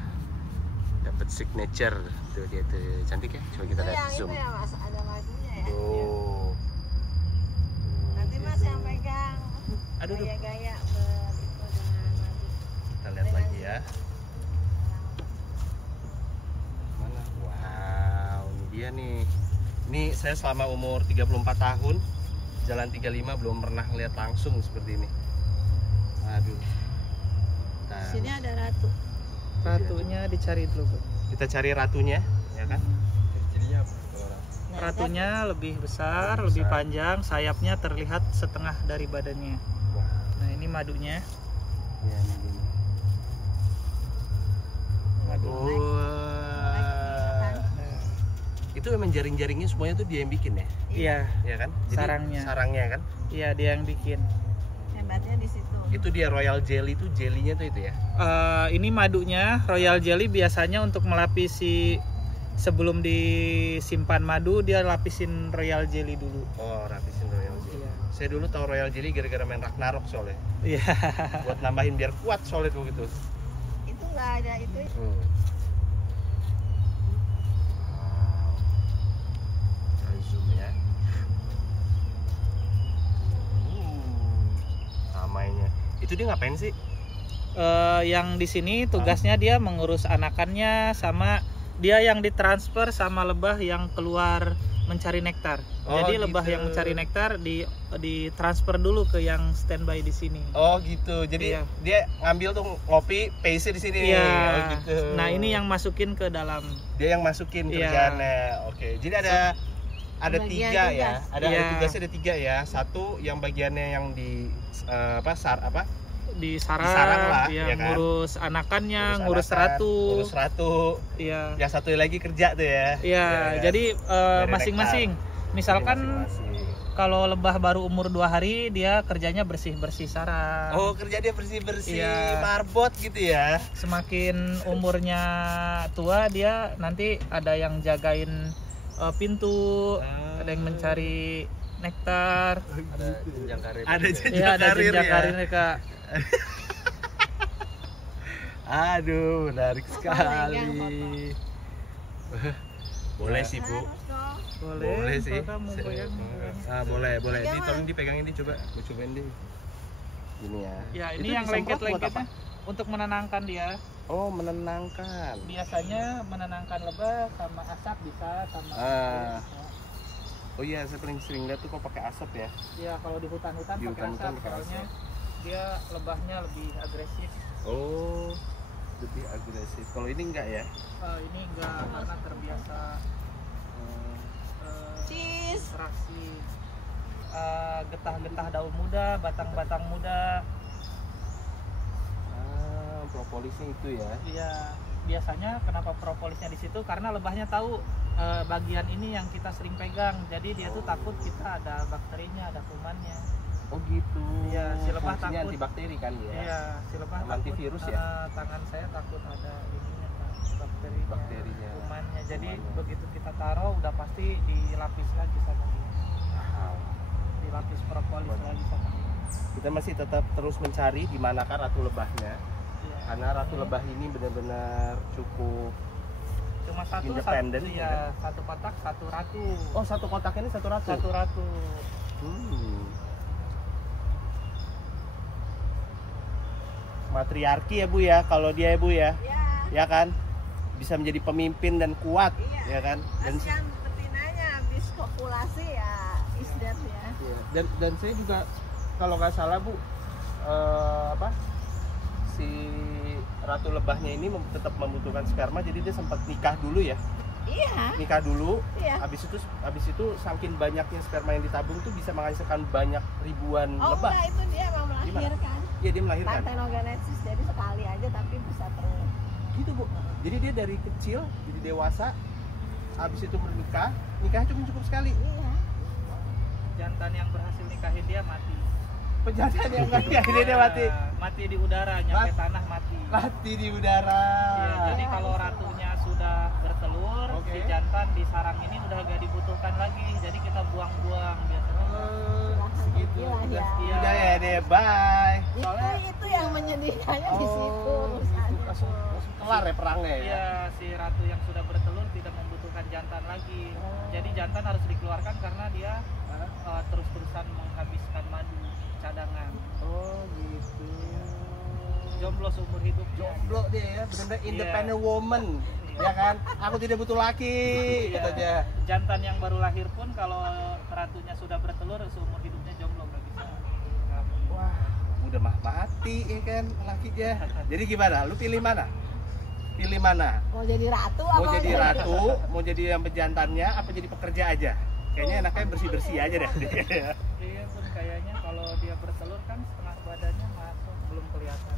Dapat signature. Tuh dia tuh. Cantik ya? Coba kita Itu lihat yang zoom. itu ya Mas, ada madunya ya. Tuh. Nanti Mas yang pegang. Aduh, duh. Gaya-gaya itu dengan madu. Kita lihat lagi ya. Mana? Wow, ini dia nih. Ini saya selama umur 34 tahun jalan 35 belum pernah lihat langsung seperti ini. Aduh. Nah, Sini ada ratu. Ratunya dicari dulu Bu. kita cari ratunya, ya kan? Cirinya apa kalau orang? Ratunya lebih besar, lebih panjang, sayapnya terlihat setengah dari badannya. Nah, ini madunya. Ya, ini. Madu. Wah. Itu memang jaring-jaringnya semuanya tuh dia yang bikin ya? Iya, Iya kan? Jadi, sarangnya. Sarangnya kan? Iya, dia yang bikin. Hebatnya di situ. Itu dia royal jelly tuh, jelinya tuh itu ya? Ini madunya, royal jelly biasanya untuk melapisi, sebelum disimpan madu dia lapisin royal jelly dulu. Oh, lapisin royal jelly. Iya. Saya dulu tahu royal jelly gara-gara main Ragnarok soalnya. Iya. Buat nambahin biar kuat soalnya tuh gitu. Itu nggak ada itu. Zoom ya. Ramainya. Itu dia ngapain sih? Yang di sini tugasnya dia mengurus anakannya, sama dia yang ditransfer sama lebah yang keluar mencari nektar. Oh, Jadi lebah gitu. yang mencari nektar ditransfer dulu ke yang standby di sini. Oh gitu. Jadi Iya. dia ngambil tuh ngopi, paste di sini. Iya. Oh gitu. Nah, ini yang masukin ke dalam. dia yang masukin Iya. kerjaannya. Oke. Jadi ada Bagian tiga tugas. ya. Ada Iya. tugasnya ada 3 ya. Satu yang bagiannya yang di Di sarang, Disarang lah, ya, ya kan? ngurus anakannya, ngurus anakan, ratu. ngurus ratu. Iya. Yang satu lagi kerja tuh ya. Iya, kan? jadi Dari masing-masing. nektar. Misalkan Masing-masing. kalau lebah baru umur 2 hari, dia kerjanya bersih-bersih sarang. Oh, kerja dia bersih-bersih, Iya. marbot gitu ya. Semakin umurnya tua, dia nanti ada yang jagain pintu, ada yang mencari nektar. Ada jenjang karir. Ada jenjang Iya, ada karir jenjang ya. karirnya, Kak. Aduh, menarik sekali. yang Boleh sih, Bu. Harus dong. Boleh sih. Kakak mau pegang. Boleh. Ini Pegang, tolong dipegangin deh, coba. Gue cobain deh. Gini ya. Ya, Itu ini yang disemprot buat lengket-lengketnya apa? untuk menenangkan dia. Oh, menenangkan. Biasanya menenangkan lebah sama asap bisa, sama Ah. bisa. Oh iya, saya paling sering lihat tuh kok pakai asap ya. Ya, kalau di hutan-hutan Di pakai hutan-hutan asap, pakai soalnya asap. dia lebahnya lebih agresif. Oh, lebih agresif. Kalau ini enggak ya? Ini enggak, karena terbiasa Cheese. interaksi getah-getah daun muda, batang-batang muda. Propolisnya itu ya. Iya, biasanya kenapa propolisnya di situ? Karena lebahnya tahu bagian ini yang kita sering pegang. Jadi dia tuh takut kita ada bakterinya, ada kumannya. Oh gitu. Iya, si lebah Fungsinya takut. antibakteri kan ya? Iya, si lebah Sama antivirus takut, ya? tangan saya takut ada ininya, Kak, Bakterinya. kumannya. Jadi Kumannya. begitu kita taruh udah pasti dilapis lagi sama dia. Dilapis propolis lagi sama dia. Kita masih tetap terus mencari di manakah ratu lebahnya. Iya. Karena ratu lebah ini benar-benar cukup. Cuma satu, Independen, satu, ya iya, satu kotak, satu ratu. Oh, satu kotak ini satu ratu. Satu ratu. Matriarki ya Bu ya, kalau dia ya Bu ya. Ya. Ya kan? Bisa menjadi pemimpin dan kuat, Iya. ya kan? Dan Kasihan betinanya habis kopulasi ya isdat ya. dan saya juga kalau nggak salah Bu, si ratu lebahnya ini tetap membutuhkan sperma, jadi dia sempat nikah dulu ya. Iya. Nikah dulu, Iya. habis itu saking banyaknya sperma yang ditabung tuh bisa menghasilkan banyak ribuan Oh lebah. enggak, itu dia mau melahirkan. Iya, dia melahirkan. Parthenogenesis, jadi sekali aja tapi bisa terus. Gitu Bu. Jadi dia dari kecil jadi dewasa, habis itu menikah, nikahnya cukup sekali. Iya. Jantan yang berhasil nikahin dia mati. Penjantan yang nggak nikahin dia mati. Mati di udara, nyampe tanah mati. Mati di udara. Iya, jadi kalau ratunya sudah bertelur, Oke. si jantan di sarang ini udah gak dibutuhkan lagi. Jadi kita buang-buang biasanya. Segitu. Gila, ya. Udah ya deh, bye. Itu yang menyedihkannya di situ urusannya. Langsung kelar ya perangnya ya. Iya, si ratu yang sudah bertelur tidak membutuhkan jantan lagi. Jadi jantan harus dikeluarkan karena dia terus-terusan menghabiskan madu cadangan. Oh gitu. Jomblo seumur hidup. Jomblo dia ya, benar-benar Iya. independent woman. Ya kan? Aku tidak butuh laki, Iya. katanya. Jantan yang baru lahir pun kalau ratunya sudah bertelur seumur hidupnya jomblo nggak bisa. Wah, udah mah mati ya kan lakinya. Jadi gimana? Lu pilih mana? Pilih mana? Mau jadi ratu Mau apa jadi ratu, mau jadi yang pejantannya, apa jadi pekerja aja? Kayaknya enaknya bersih-bersih aja deh. Iya pun kayaknya kalau dia bertelur kan setengah badannya masuk belum kelihatan.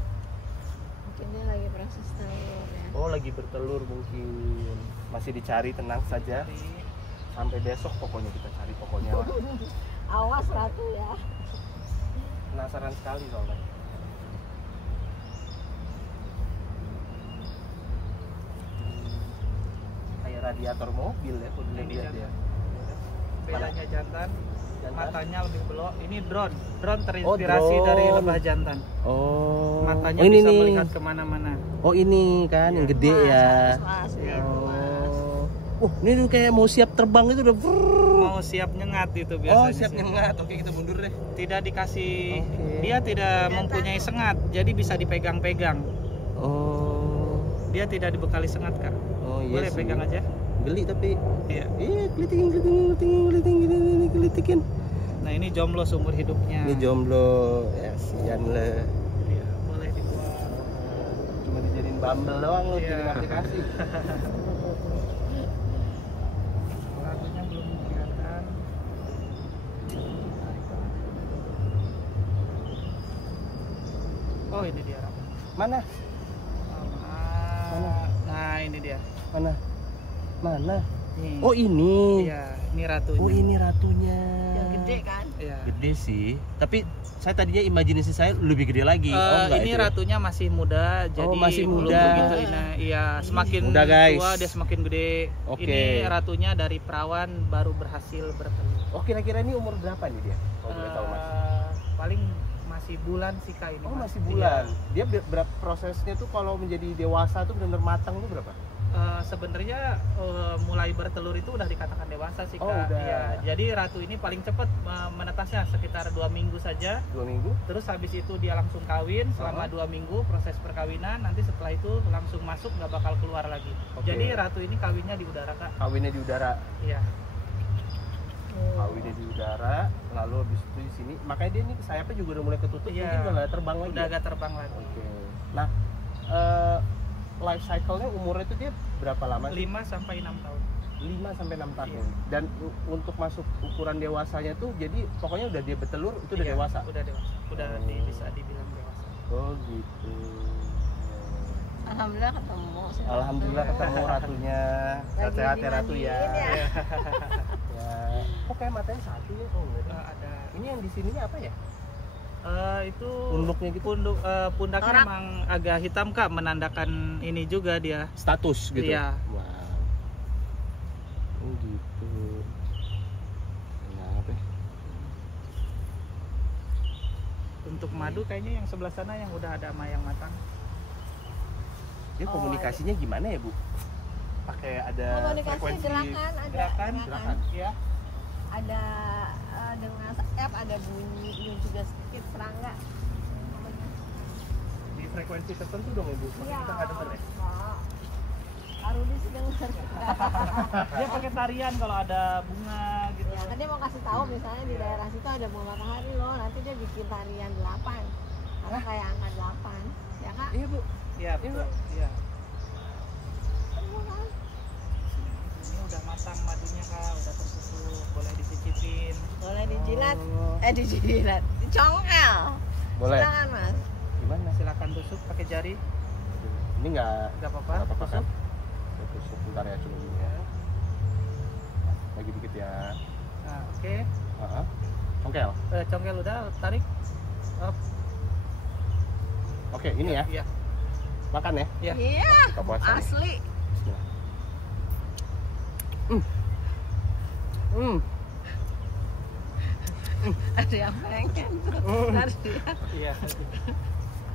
Mungkin dia lagi proses telur ya. Oh, lagi bertelur mungkin. Masih dicari, tenang saja. Jadi Sampai besok pokoknya kita cari pokoknya. Awas ratu ya. Penasaran sekali soalnya. Kayak radiator mobil ya, kalau ini dilihat ya. jantan. Bedanya jantan, Jantan? matanya lebih belok. Ini drone. Drone terinspirasi drone. dari lebah jantan. Oh. Matanya Oh, ini bisa nih. melihat kemana-mana. Oh, ini kan yang gede ya. Mas, Iya. Oh. Ini tuh kayak mau siap terbang itu udah. Mau siap nyengat itu biasanya. Oh, siap sih. nyengat. Oke, kita mundur deh. Tidak dikasih, Oke. dia tidak mempunyai sengat, jadi bisa dipegang-pegang. Oh. Dia tidak dibekali sengat kak. Oh, iya Boleh sih. pegang aja. Geli tapi. Iya. Gelitikin. Nah ini jomblo seumur hidupnya. Ini jomblo. Ya, sian le. Iya, boleh dibuat. Cuma dijadiin Bumble doang lu, Iya. jadi aplikasi. Ratunya belum kelihatan. Oh ini dia ratu. Mana? Mana? Nah ini dia. Mana? Mana? Nih. Oh, ini. Iya, ini ratunya. Oh, ini ratunya. Yang gede kan? Iya. Gede sih. Tapi saya tadinya imajinasi saya lebih gede lagi. Enggak Ini itu ya? ratunya masih muda, jadi masih belum muda. begitu ini. Iya, semakin Muda, guys. tua dia semakin gede. Oke. Ini ratunya dari perawan baru berhasil bertelur. Oh, kira-kira ini umur berapa nih dia? Kalau boleh tahu, Mas. Paling masih bulan sih kak ini. Oh, Mas. masih bulan. Dia berapa prosesnya tuh kalau menjadi dewasa tuh benar-benar matang tuh berapa? Sebenarnya mulai bertelur itu udah dikatakan dewasa sih kak. Oh, udah. Iya, jadi ratu ini paling cepat menetasnya sekitar 2 minggu saja. 2 minggu? Terus habis itu dia langsung kawin selama 2 minggu proses perkawinan. Nanti setelah itu langsung masuk, nggak bakal keluar lagi. Oke. Jadi ratu ini kawinnya di udara kak. Kawinnya di udara. Iya. Kawinnya di udara, lalu habis itu di sini. Makanya dia nih sayapnya juga udah mulai ketutup, Iya. mungkin udah nggak terbang lagi. Udah ya? agak terbang lagi. Oke. Nah, life cycle-nya umurnya itu dia berapa lama sih? 5 sampai 6 tahun. 5 sampai 6 tahun. Iya. Dan untuk masuk ukuran dewasanya tuh jadi pokoknya udah dia bertelur itu udah Iya, dewasa. Udah dewasa. Udah Oh. bisa dibilang dewasa. Oh, gitu. Alhamdulillah ketemu. Alhamdulillah ketemu ratunya. Sehat-sehat ya ratu ya. dimandiin ya. Ya. Kok kayak matanya satu ya? Oh, enggak. Ada Ini yang di sininya apa ya? itu Punduknya gitu. pundaknya Torak. emang agak hitam kak, menandakan ini juga dia. Status gitu. Iya. Wow. Oh, gitu. Kenapa? Untuk madu kayaknya yang sebelah sana yang udah ada mayang matang. Dia Oh, komunikasinya gimana ya, Bu? Pakai ada Komunikasi frekuensi gerakan ada. Gerakan. Ya. Ada dengan sayap, ada bunyi juga sedikit serangga. di frekuensi tertentu dong, Ibu. Makanya kita nggak denger ya. Pak Rudi sih denger. Dia pakai tarian kalau ada bunga gitu. Ya, kan dia mau kasih tahu misalnya di daerah situ ada bunga matahari loh, nanti dia bikin tarian 8. Karena kayak angka 8. Ya Kak? Iya, Bu. Iya, betul. Iya. Iya kan? Ini udah matang madunya kak, udah tersusu, boleh dicicipin. Boleh dijilat. Oh. Dijilat. Dicongkel. Boleh. Silakan Mas. Gimana? Silakan tusuk pakai jari, Ini nggak nggak apa-apa. nggak apa-apa kan? Tusuk. Saya tusuk bentar ya, coba dulu ya. Lagi dikit ya. Nah, oke. Congkel. Congkel udah, tarik. Up. Oke, ini ya. Iya. Makan ya. Iya. Iya. Buka puasa nih. Asli. Bismillah. Ada yang pengen tuh. Harus dia. Iya.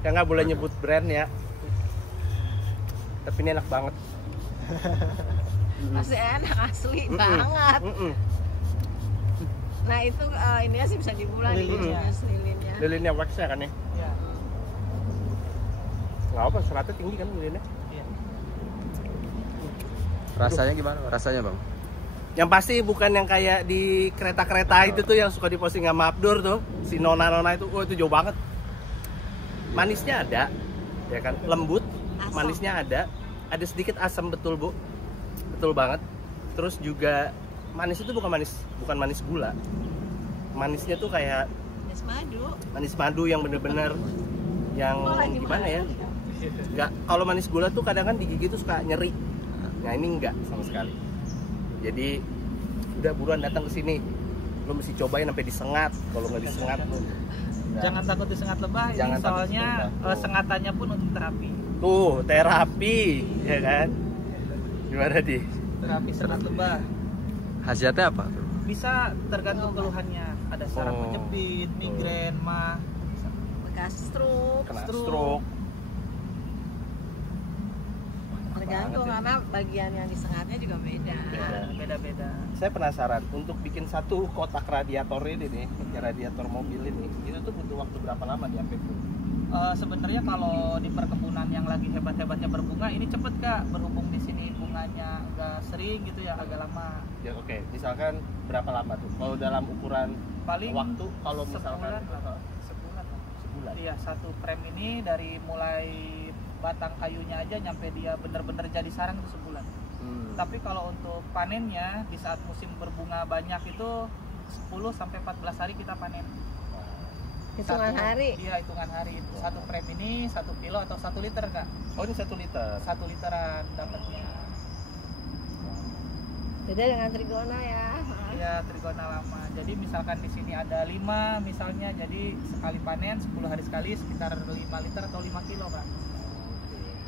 Ya nggak boleh nyebut brand ya. Tapi ini enak banget. Masih enak asli banget. Nah itu ini sih bisa dibulan nih Lilinnya. jenis lilinnya. Lilinnya waxnya kan ya. Iya. Nggak apa, seratnya tinggi kan lilinnya. Iya. Rasanya gimana? Rasanya bang? Yang pasti bukan yang kayak di kereta-kereta itu tuh yang suka diposting sama Abdur tuh, si nona-nona itu, oh itu jauh banget. Manisnya ada, ya kan, lembut, Asam. manisnya ada ada sedikit asam, betul Bu, betul banget. Terus juga manis itu bukan manis gula, manisnya tuh kayak manis madu yang bener-bener yang gimana ya, nggak, kalau manis gula tuh kadang kan di gigi tuh suka nyeri, nah ini enggak sama sekali. Jadi udah buruan datang ke sini, lo mesti cobain sampai disengat. Kalau nggak disengat lo Jangan takut disengat lebah, ini soalnya sengatannya pun untuk terapi. tuh terapi, ya kan? Gimana Di? Terapi sengat lebah. Khasiatnya apa? Bisa tergantung keluhannya. Ada saraf kejepit, migrain, mah, bekas stroke, Kena stroke. tergantung karena bagian yang disengatnya juga beda. beda-beda. Saya penasaran untuk bikin satu kotak radiator ini nih, radiator mobil ini, itu tuh butuh waktu berapa lama di sampai full? Sebenarnya kalau di perkebunan yang lagi hebat-hebatnya berbunga ini cepet Kak, berhubung di sini bunganya agak sering gitu ya, agak lama. Ya oke, misalkan berapa lama tuh? Kalau dalam ukuran Paling waktu, kalau misalkan sebulan. sebulan. Iya, satu frame ini dari mulai batang kayunya aja nyampe dia bener-bener jadi sarang itu sebulan. Tapi kalau untuk panennya di saat musim berbunga banyak itu 10 sampai 14 hari kita panen. Hitungan hari. Iya, hitungan hari. Satu frame ini 1 kilo atau 1 liter Kak. Oh ini 1 liter. 1 literan dapatnya. Beda dengan trigona ya. Iya, trigona lama. Jadi misalkan di sini ada 5 misalnya, jadi sekali panen 10 hari sekali sekitar 5 liter atau 5 kilo Kak.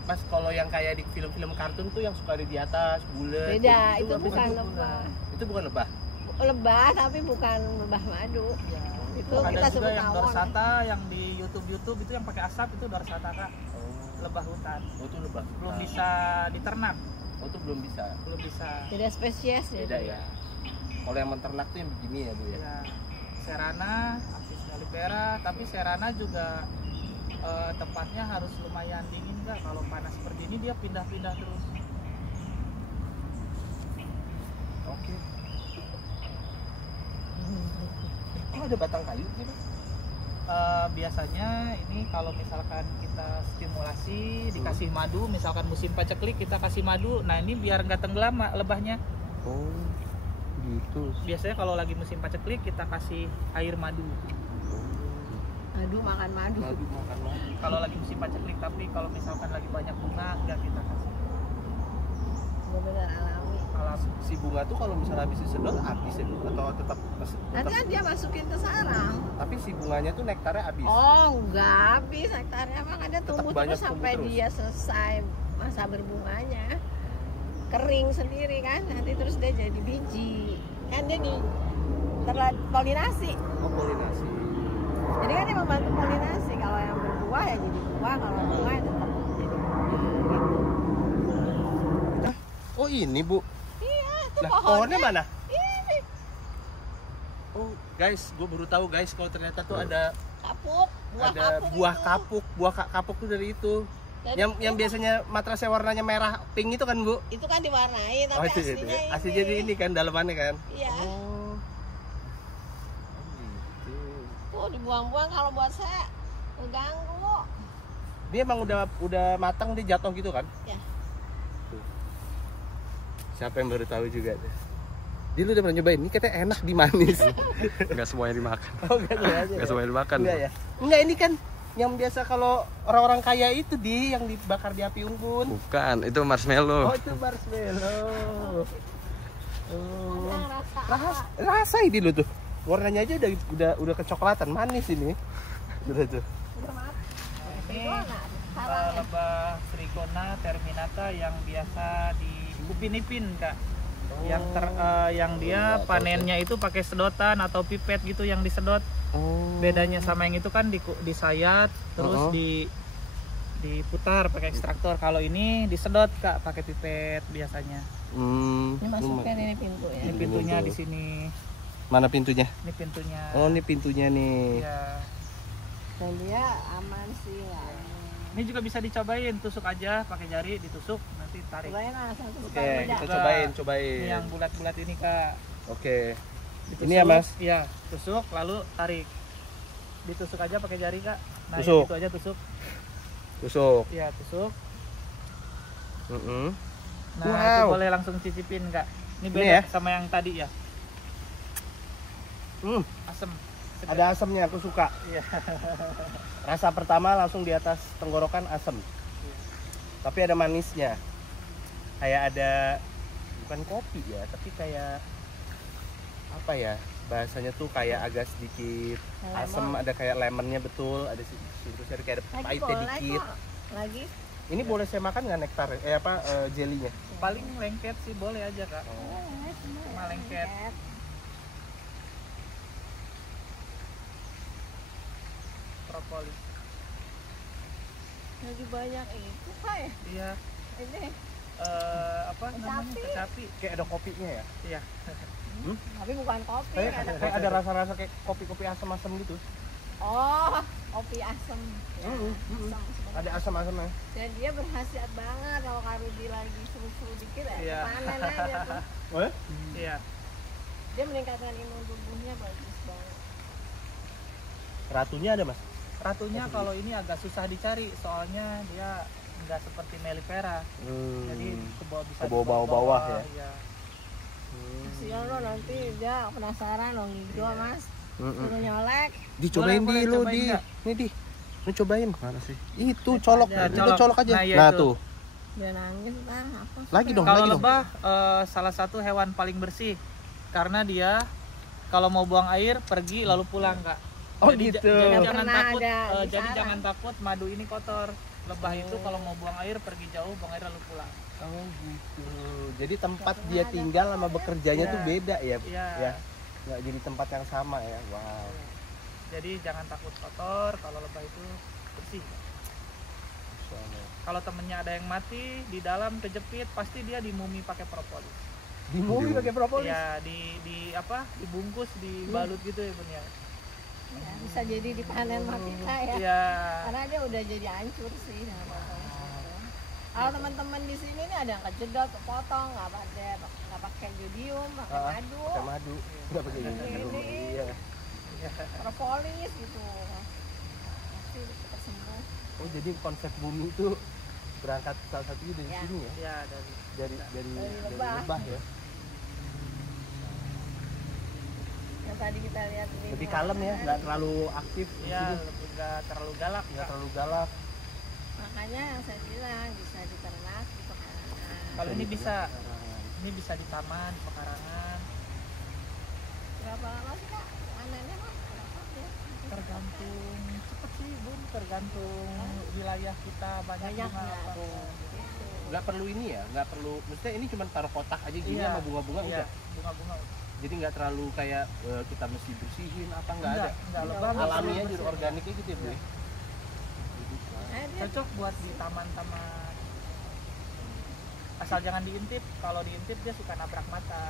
Mas, kalau yang kayak di film-film kartun tuh yang suka ada di atas bulat. Beda, gitu, itu habis bukan itu lebah. Itu bukan lebah. Lebah tapi bukan lebah madu. Ya. Itu Ada kita juga sebut yang tawon. dorsata yang di YouTube itu yang pakai asap itu dorsata Kak. Lebah hutan. Oh itu lebah. Belum bisa diternak, Oh itu belum bisa. belum bisa. Beda spesies Beda ya. Kalau yang menternak tuh yang begini ya Bu ya. Ya. Serana, Apis mellifera, tapi Serana juga tempatnya harus lumayan dingin Kak. Kalau panas seperti ini dia pindah-pindah terus. Oke. Oh ada batang kayu gitu. Biasanya ini kalau misalkan kita stimulasi dikasih madu, misalkan musim paceklik kita kasih madu, nah ini biar nggak tenggelam lebahnya. Oh gitu. Biasanya kalau lagi musim paceklik kita kasih air madu. madu makan madu. Madu makan madu. Kalau lagi musim paceklik, tapi kalau misalkan lagi banyak bunga nggak kita kasih. Benar-benar alami. Alam. Si bunga tuh kalau misalnya habis disedot habis itu atau tetap Nanti kan dia masukin ke sarang. tapi si bunganya tuh nektarnya habis. Oh, enggak habis nektarnya, emang dia tumbuh banyak terus sampai tumbuh terus. dia selesai masa berbunganya. Kering sendiri kan, nanti terus dia jadi biji. Kan dia di polinasi. Oh polinasi. Jadi kan dia membantu polinasi. Kalau yang berbuah ya jadi buah, kalau bunga ya tetap jadi bunga gitu. Oh ini Bu. Iya, itu Lah pohonnya. pohonnya mana? Ini Oh guys, gue baru tahu guys kalau ternyata tuh ada kapuk, buah ada kapuk. buah itu. kapuk, kapuk tuh dari itu. Dan Yang biasanya matrasnya warnanya merah pink itu kan Bu? itu kan diwarnai, tapi Oh itu aslinya ini. asli jadi ini kan dalamannya kan? Iya. Oh. Gitu. Tuh dibuang-buang kalau buat saya mengganggu. Dia emang udah matang dia jatuh gitu kan? Ya. Tuh. Siapa yang baru tahu juga tuh? Dia lu udah pernah nyobain? Ini katanya enak di manis. Nggak semuanya dimakan. Oh enggak aja. Nggak semuanya dimakan. Enggak ya? Enggak, ini kan yang biasa kalau orang-orang kaya itu yang dibakar di api unggun. Bukan, itu marshmallow. Oh itu marshmallow. Oh. Rasa Rasa ini lo tuh. Warnanya aja udah kecoklatan, manis ini. Udah tuh. Ini lebah Trigona terminata yang biasa di Upin Ipin Kak. Yang dia panennya itu pakai sedotan atau pipet gitu yang disedot. Bedanya sama yang itu kan disayat terus diputar pakai ekstraktor. Kalau ini disedot Kak pakai pipet biasanya. Ini masukin ini pintu ya. Ini pintunya di sini. Mana pintunya? Ini pintunya. Oh ini pintunya nih. Iya. Dan dia aman sih lah. Ini juga bisa dicobain, tusuk aja pakai jari, ditusuk nanti tarik. Cobain lah satu Oke, sekali beda. kita Kak. cobain. Ini yang bulat-bulat ini Kak. Oke. Ditusuk, Ini ya, Mas? Iya, tusuk lalu tarik. Ditusuk aja pakai jari Kak. Nah, Tusuk. itu aja tusuk. Tusuk. Iya, tusuk. Nah, Wow. itu boleh langsung cicipin Kak. Ini beda ya? sama yang tadi ya. Asem. Ada asamnya, aku suka. Iya. Rasa pertama langsung di atas tenggorokan asam. Tapi ada manisnya. Kayak ada, bukan kopi ya, tapi kayak apa ya? Bahasanya tuh kayak agak sedikit asam, ada kayak lemonnya betul, ada sedikit kayak ada pahitnya dikit. Lagi Ini boleh saya makan nggak nektar? Jelinya? Paling lengket sih boleh aja Kak. Cuma lengket. Propolis. lagi banyak itu Kak ya. Iya. Ini Apa namanya? Kecapi. Kayak ada kopinya ya? Iya. tapi bukan kopi Kayak ada rasa-rasa kayak kopi-kopi asam-asam gitu. Oh, kopi asam. Ya, Mm-mm. asam sebenarnya. Ada asam-asamnya. Dan dia berkhasiat banget kalau Karudi lagi seru-seru dikit ya, Iya. panen aja tuh. Oh, Iya. Dia meningkatkan imun tubuhnya bagus banget. ratunya ada mas? Ratunya kalau ini agak susah dicari soalnya dia nggak seperti melipera. Jadi bisa Ke bawah-bawah ya? Iya. Kasihan lo nanti dia penasaran lo ngigo mas, suruh nyolek. Dicobain Boleh, di lu cobain di. nggak? Nih di. Lu cobain mana sih? Itu colok, aja, udah colok. colok aja. Nah, iya Nah itu. tuh. Dia nangis lah apa? Lagi dong. Kalau lebah salah satu hewan paling bersih karena dia kalau mau buang air pergi lalu pulang Kak. Oh, Jadi gitu. Jadi Nggak jangan pernah takut. ada Jadi disaran. jangan takut madu ini kotor. Lebah itu kalau mau buang air pergi jauh, buang air lalu pulang. Oh gitu. Jadi tempat dia tinggal sama bekerjanya Iya. tuh beda ya? Iya. Ya. Nggak jadi tempat yang sama ya. Wow. Jadi jangan takut kotor. Kalau lebah itu bersih. Kalau temennya ada yang mati di dalam kejepit, pasti dia dimumi pakai propolis. Di mobil pakai propolis. Iya, di apa? Dibungkus, dibalut gitu ya Bun ya. Ya, bisa jadi dipanen mati Kak ya. Iya. Karena dia udah jadi hancur sih sama propolis itu. Kalau teman-teman di sini nih ada yang kejedot, kepotong, nggak pakai jodium, pakai madu, Pakai madu. Nggak pakai jodium. Ini. Iya. propolis gitu. Pasti cepat sembuh. Oh jadi konsep bumi itu berangkat salah satunya dari Ya. sini ya? Iya, dari Dari lebah. lebah ya. Yang tadi kita lihat ini. Lebih kalem ya, nggak terlalu aktif di Iya, sini. lebih nggak terlalu galak. Nggak Kak. terlalu galak. Makanya yang saya bilang bisa diternak di pekarangan. Kalau ini bisa di taman, di pekarangan. Berapa lama sih Kak? Panennya Mas? Berapa ya? Tergantung cepet sih Bun, tergantung wilayah kita banyak Banyak bunga nggak? apa. Nggak perlu ini ya, nggak perlu. Maksudnya ini cuma taruh kotak aja gini Iya. sama bunga-bunga Iya, udah. bunga-bunga. Jadi nggak terlalu kayak kita mesti bersihin apa nggak ada. Enggak, lebah nggak Alami perlu aja, bersih. organiknya gitu ya Bu. ya? Nah, dia Cocok buat di taman-taman. Asal jangan diintip, kalau diintip dia suka nabrak mata.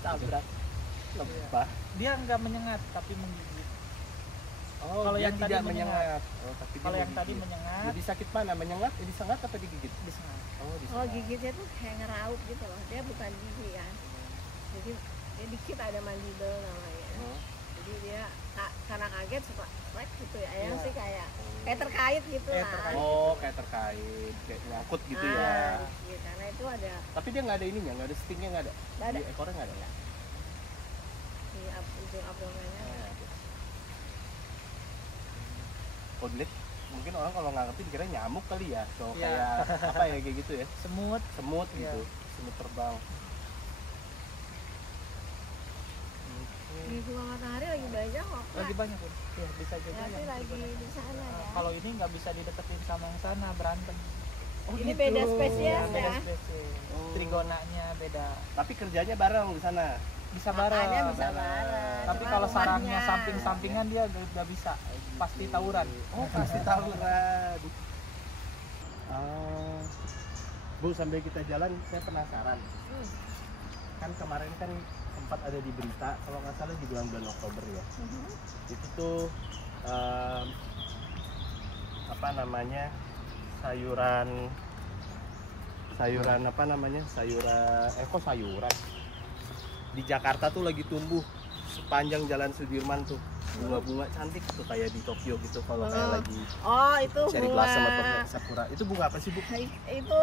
Tabrak lebah. Dia nggak menyengat tapi menggigit. Oh, Kalau dia yang tadi tidak menyengat. menyengat. Oh, tapi dia Kalau yang tadi menggigit. menyengat, Jadi sakit mana? Menyengat, disengat apa digigit? disengat. Oh, disengat. kalau gigitnya tuh kayak ngeraup gitu loh. Dia bukan gigi kan. Jadi dia dikit ada mandibel namanya. Oh. Jadi dia karena kaget suka like gitu ya. Yang Iya. sih kayak terkait gitu Kayak lah. terkait. Oh, kayak terkait, kayak nyangkut gitu ya. Dikit. Karena itu ada Tapi dia nggak ada ininya, nggak ada stingnya, nggak ada. Nggak ada. Di ekornya nggak ada. di ujung abdomennya. Kodlet. Mungkin orang kalau nggak ngerti dikira nyamuk kali ya. So Iya. kayak apa ya kayak gitu ya. Semut. Semut Iya. gitu. Semut terbang. Di bunga matahari lagi banyak kok. Kak. Lagi banyak Bun. Ya, bisa juga Berarti yang lagi banyak. di sana ya. Kalau ini nggak bisa dideketin sama yang sana, berantem. Oh, Ini gitu. beda spesies Beda ya. spesies. Oh. Trigonanya beda. Tapi kerjanya bareng di sana. Bisa bareng. Makanya bisa bareng. Tapi Cuma kalau sarangnya rumahnya. samping-sampingan dia nggak bisa. Pasti tawuran. Oh, pasti tawuran. Bu, sambil kita jalan, saya penasaran. Kan kemarin kan sempat ada di berita, kalau nggak salah di bulan Oktober ya. Itu tuh apa namanya, sayuran apa namanya, kok sayuran di Jakarta tuh lagi tumbuh sepanjang Jalan Sudirman tuh. bunga-bunga cantik tuh kayak di Tokyo gitu kalau kayak lagi Oh, itu cherry bunga. blossom atau sakura. Itu bunga apa sih, Bu? Itu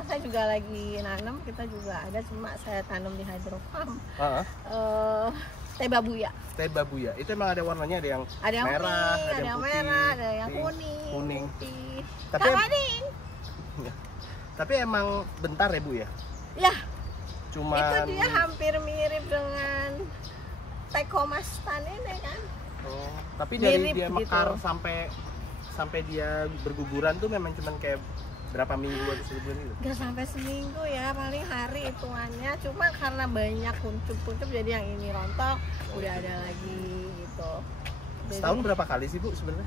saya juga lagi nanam, kita juga ada, cuma saya tanam di hydrofarm. Heeh. Teh babuya. Teh babuya. Itu emang ada warnanya, ada yang merah, kuning, ada yang putih, merah, ada yang pink, kuning, kuning. putih. Tapi Kawaning. Tapi emang bentar ya, Bu ya? Ya, Cuman itu dia hampir mirip dengan tekomastan ini kan. Oh, tapi dari Mirip dia gitu. mekar sampai dia berguguran tuh memang cuman kayak berapa minggu atau sebulan gitu. Gak sampai seminggu ya, paling hari hitungannya. Cuma karena banyak kuncup-kuncup jadi yang ini rontok, udah ada lagi gitu. Jadi, Setahun berapa kali sih, Bu, sebenarnya?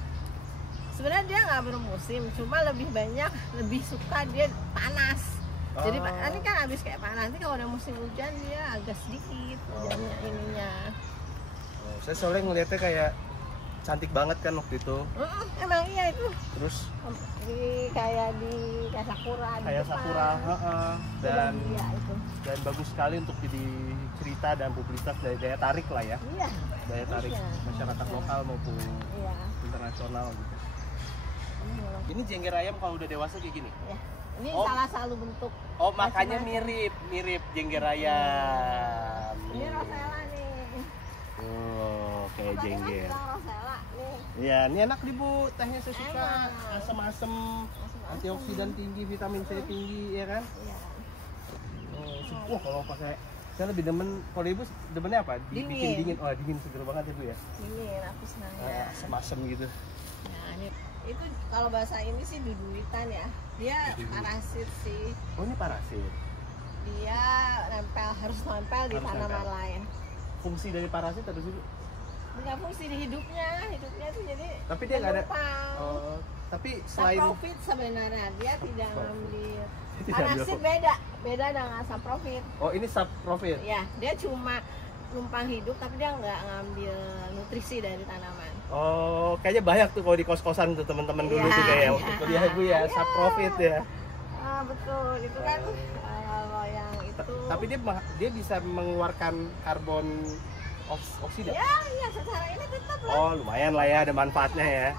sebenarnya dia nggak bermusim, cuma lebih banyak, lebih suka dia panas. Jadi Oh. ini kan habis kayak panas, nanti kalau udah musim hujan dia agak sedikit hujannya ininya. Oh, saya soalnya ngeliatnya kayak cantik banget kan waktu itu. Emang iya itu Terus kayak sakura di kayak depan. sakura, dan iya itu. dan bagus sekali untuk jadi cerita dan publisitas dari daya tarik lah ya. Iya. Daya tarik Iya. masyarakat Iya. lokal maupun Iya. internasional gitu. Iya. Ini jengger ayam kalau udah dewasa kayak gini. Ya. Ini Oh. salah satu bentuk. Oh, makanya Macam-macam. mirip jengger ayam. Ini rosella nih. Oh, kayak Tadi kan jengger. bilang rosella nih. Iya, ini enak nih, Bu. Tehnya saya suka. Enak. Asam-asam, antioksidan tinggi, vitamin C tinggi, ya kan? Iya. Wah, kalau pakai saya lebih demen, kalau Ibu demennya apa? Dibikin Dingin. dingin. Oh, dingin seger banget ya, Bu ya. Dingin aku senangnya. Asam-asam gitu. Nah, ini itu kalau bahasa ini sih duduitan ya. Dia parasit sih. Oh, ini parasit. Dia harus nempel di Harus tanaman nempel. lain. Fungsi dari parasit apa sih, Bu? Punya fungsi di hidupnya tuh jadi Tapi dia nggak ada. penumpang. Oh, tapi Selain selain profit sebenarnya dia tidak ngambil. Tidak Parasit ambil. beda dengan saprofit. Oh, ini sub profit. Ya, dia cuma numpang hidup tapi dia nggak ngambil nutrisi dari tanaman. Oh, kayaknya banyak tuh kalau di kos-kosan tuh teman-teman dulu Iya, tuh kayak iya. waktu kuliah Bu ya, sub profit ya. Betul, itu kan kalau yang itu. Tapi dia bisa mengeluarkan karbon oksida. Ya, iya secara ini tetap lah. Oh, lumayan lah ya, ada manfaatnya ya.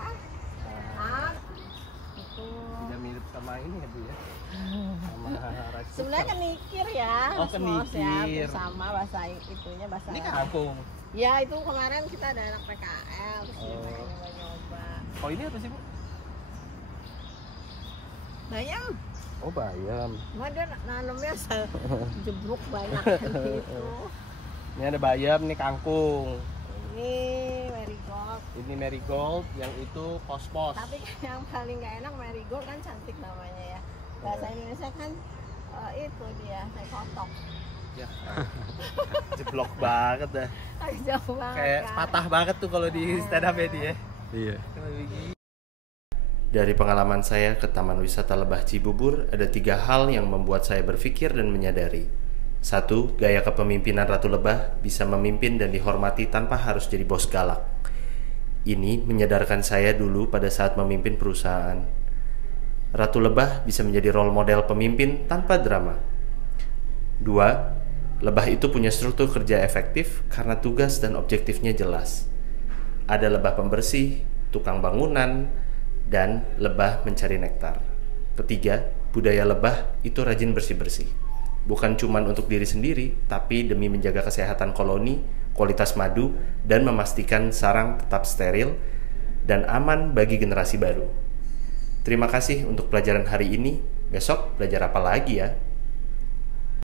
Itu. Tidak mirip sama ini ya, Bu ya. Sama rice Sebenarnya cooker. kenikir ya, Oh, Cosmos kenikir. ya, sama bahasa itunya bahasa. Ini kan kangkung. Ya itu kemarin kita ada anak PKL terus dia Oh. pengen nyoba-nyoba. Oh, ini apa sih, Bu? Bayam, Oh, bayam. cuma dia nanamnya jebruk banyak gitu. Ini ada bayam, nih kangkung. Ini marigold. Ini marigold, yang itu kosmos. Tapi yang paling gak enak marigold kan cantik namanya ya. Bahasa Indonesia kan itu dia teh kotok. Ya. Jeblok banget dah. Jauh banget. Kayak kan? patah banget tuh kalau di stand up ya dia. Iya. Dari pengalaman saya ke Taman Wisata Lebah Cibubur, ada 3 hal yang membuat saya berpikir dan menyadari. 1. Gaya kepemimpinan Ratu Lebah bisa memimpin dan dihormati tanpa harus jadi bos galak. Ini menyadarkan saya dulu pada saat memimpin perusahaan. Ratu Lebah bisa menjadi role model pemimpin tanpa drama. 2. Lebah itu punya struktur kerja efektif karena tugas dan objektifnya jelas. Ada lebah pembersih, tukang bangunan, dan lebah mencari nektar. Ketiga, budaya lebah itu rajin bersih-bersih. Bukan cuma untuk diri sendiri, tapi demi menjaga kesehatan koloni, kualitas madu, dan memastikan sarang tetap steril dan aman bagi generasi baru. Terima kasih untuk pelajaran hari ini. Besok belajar apa lagi ya?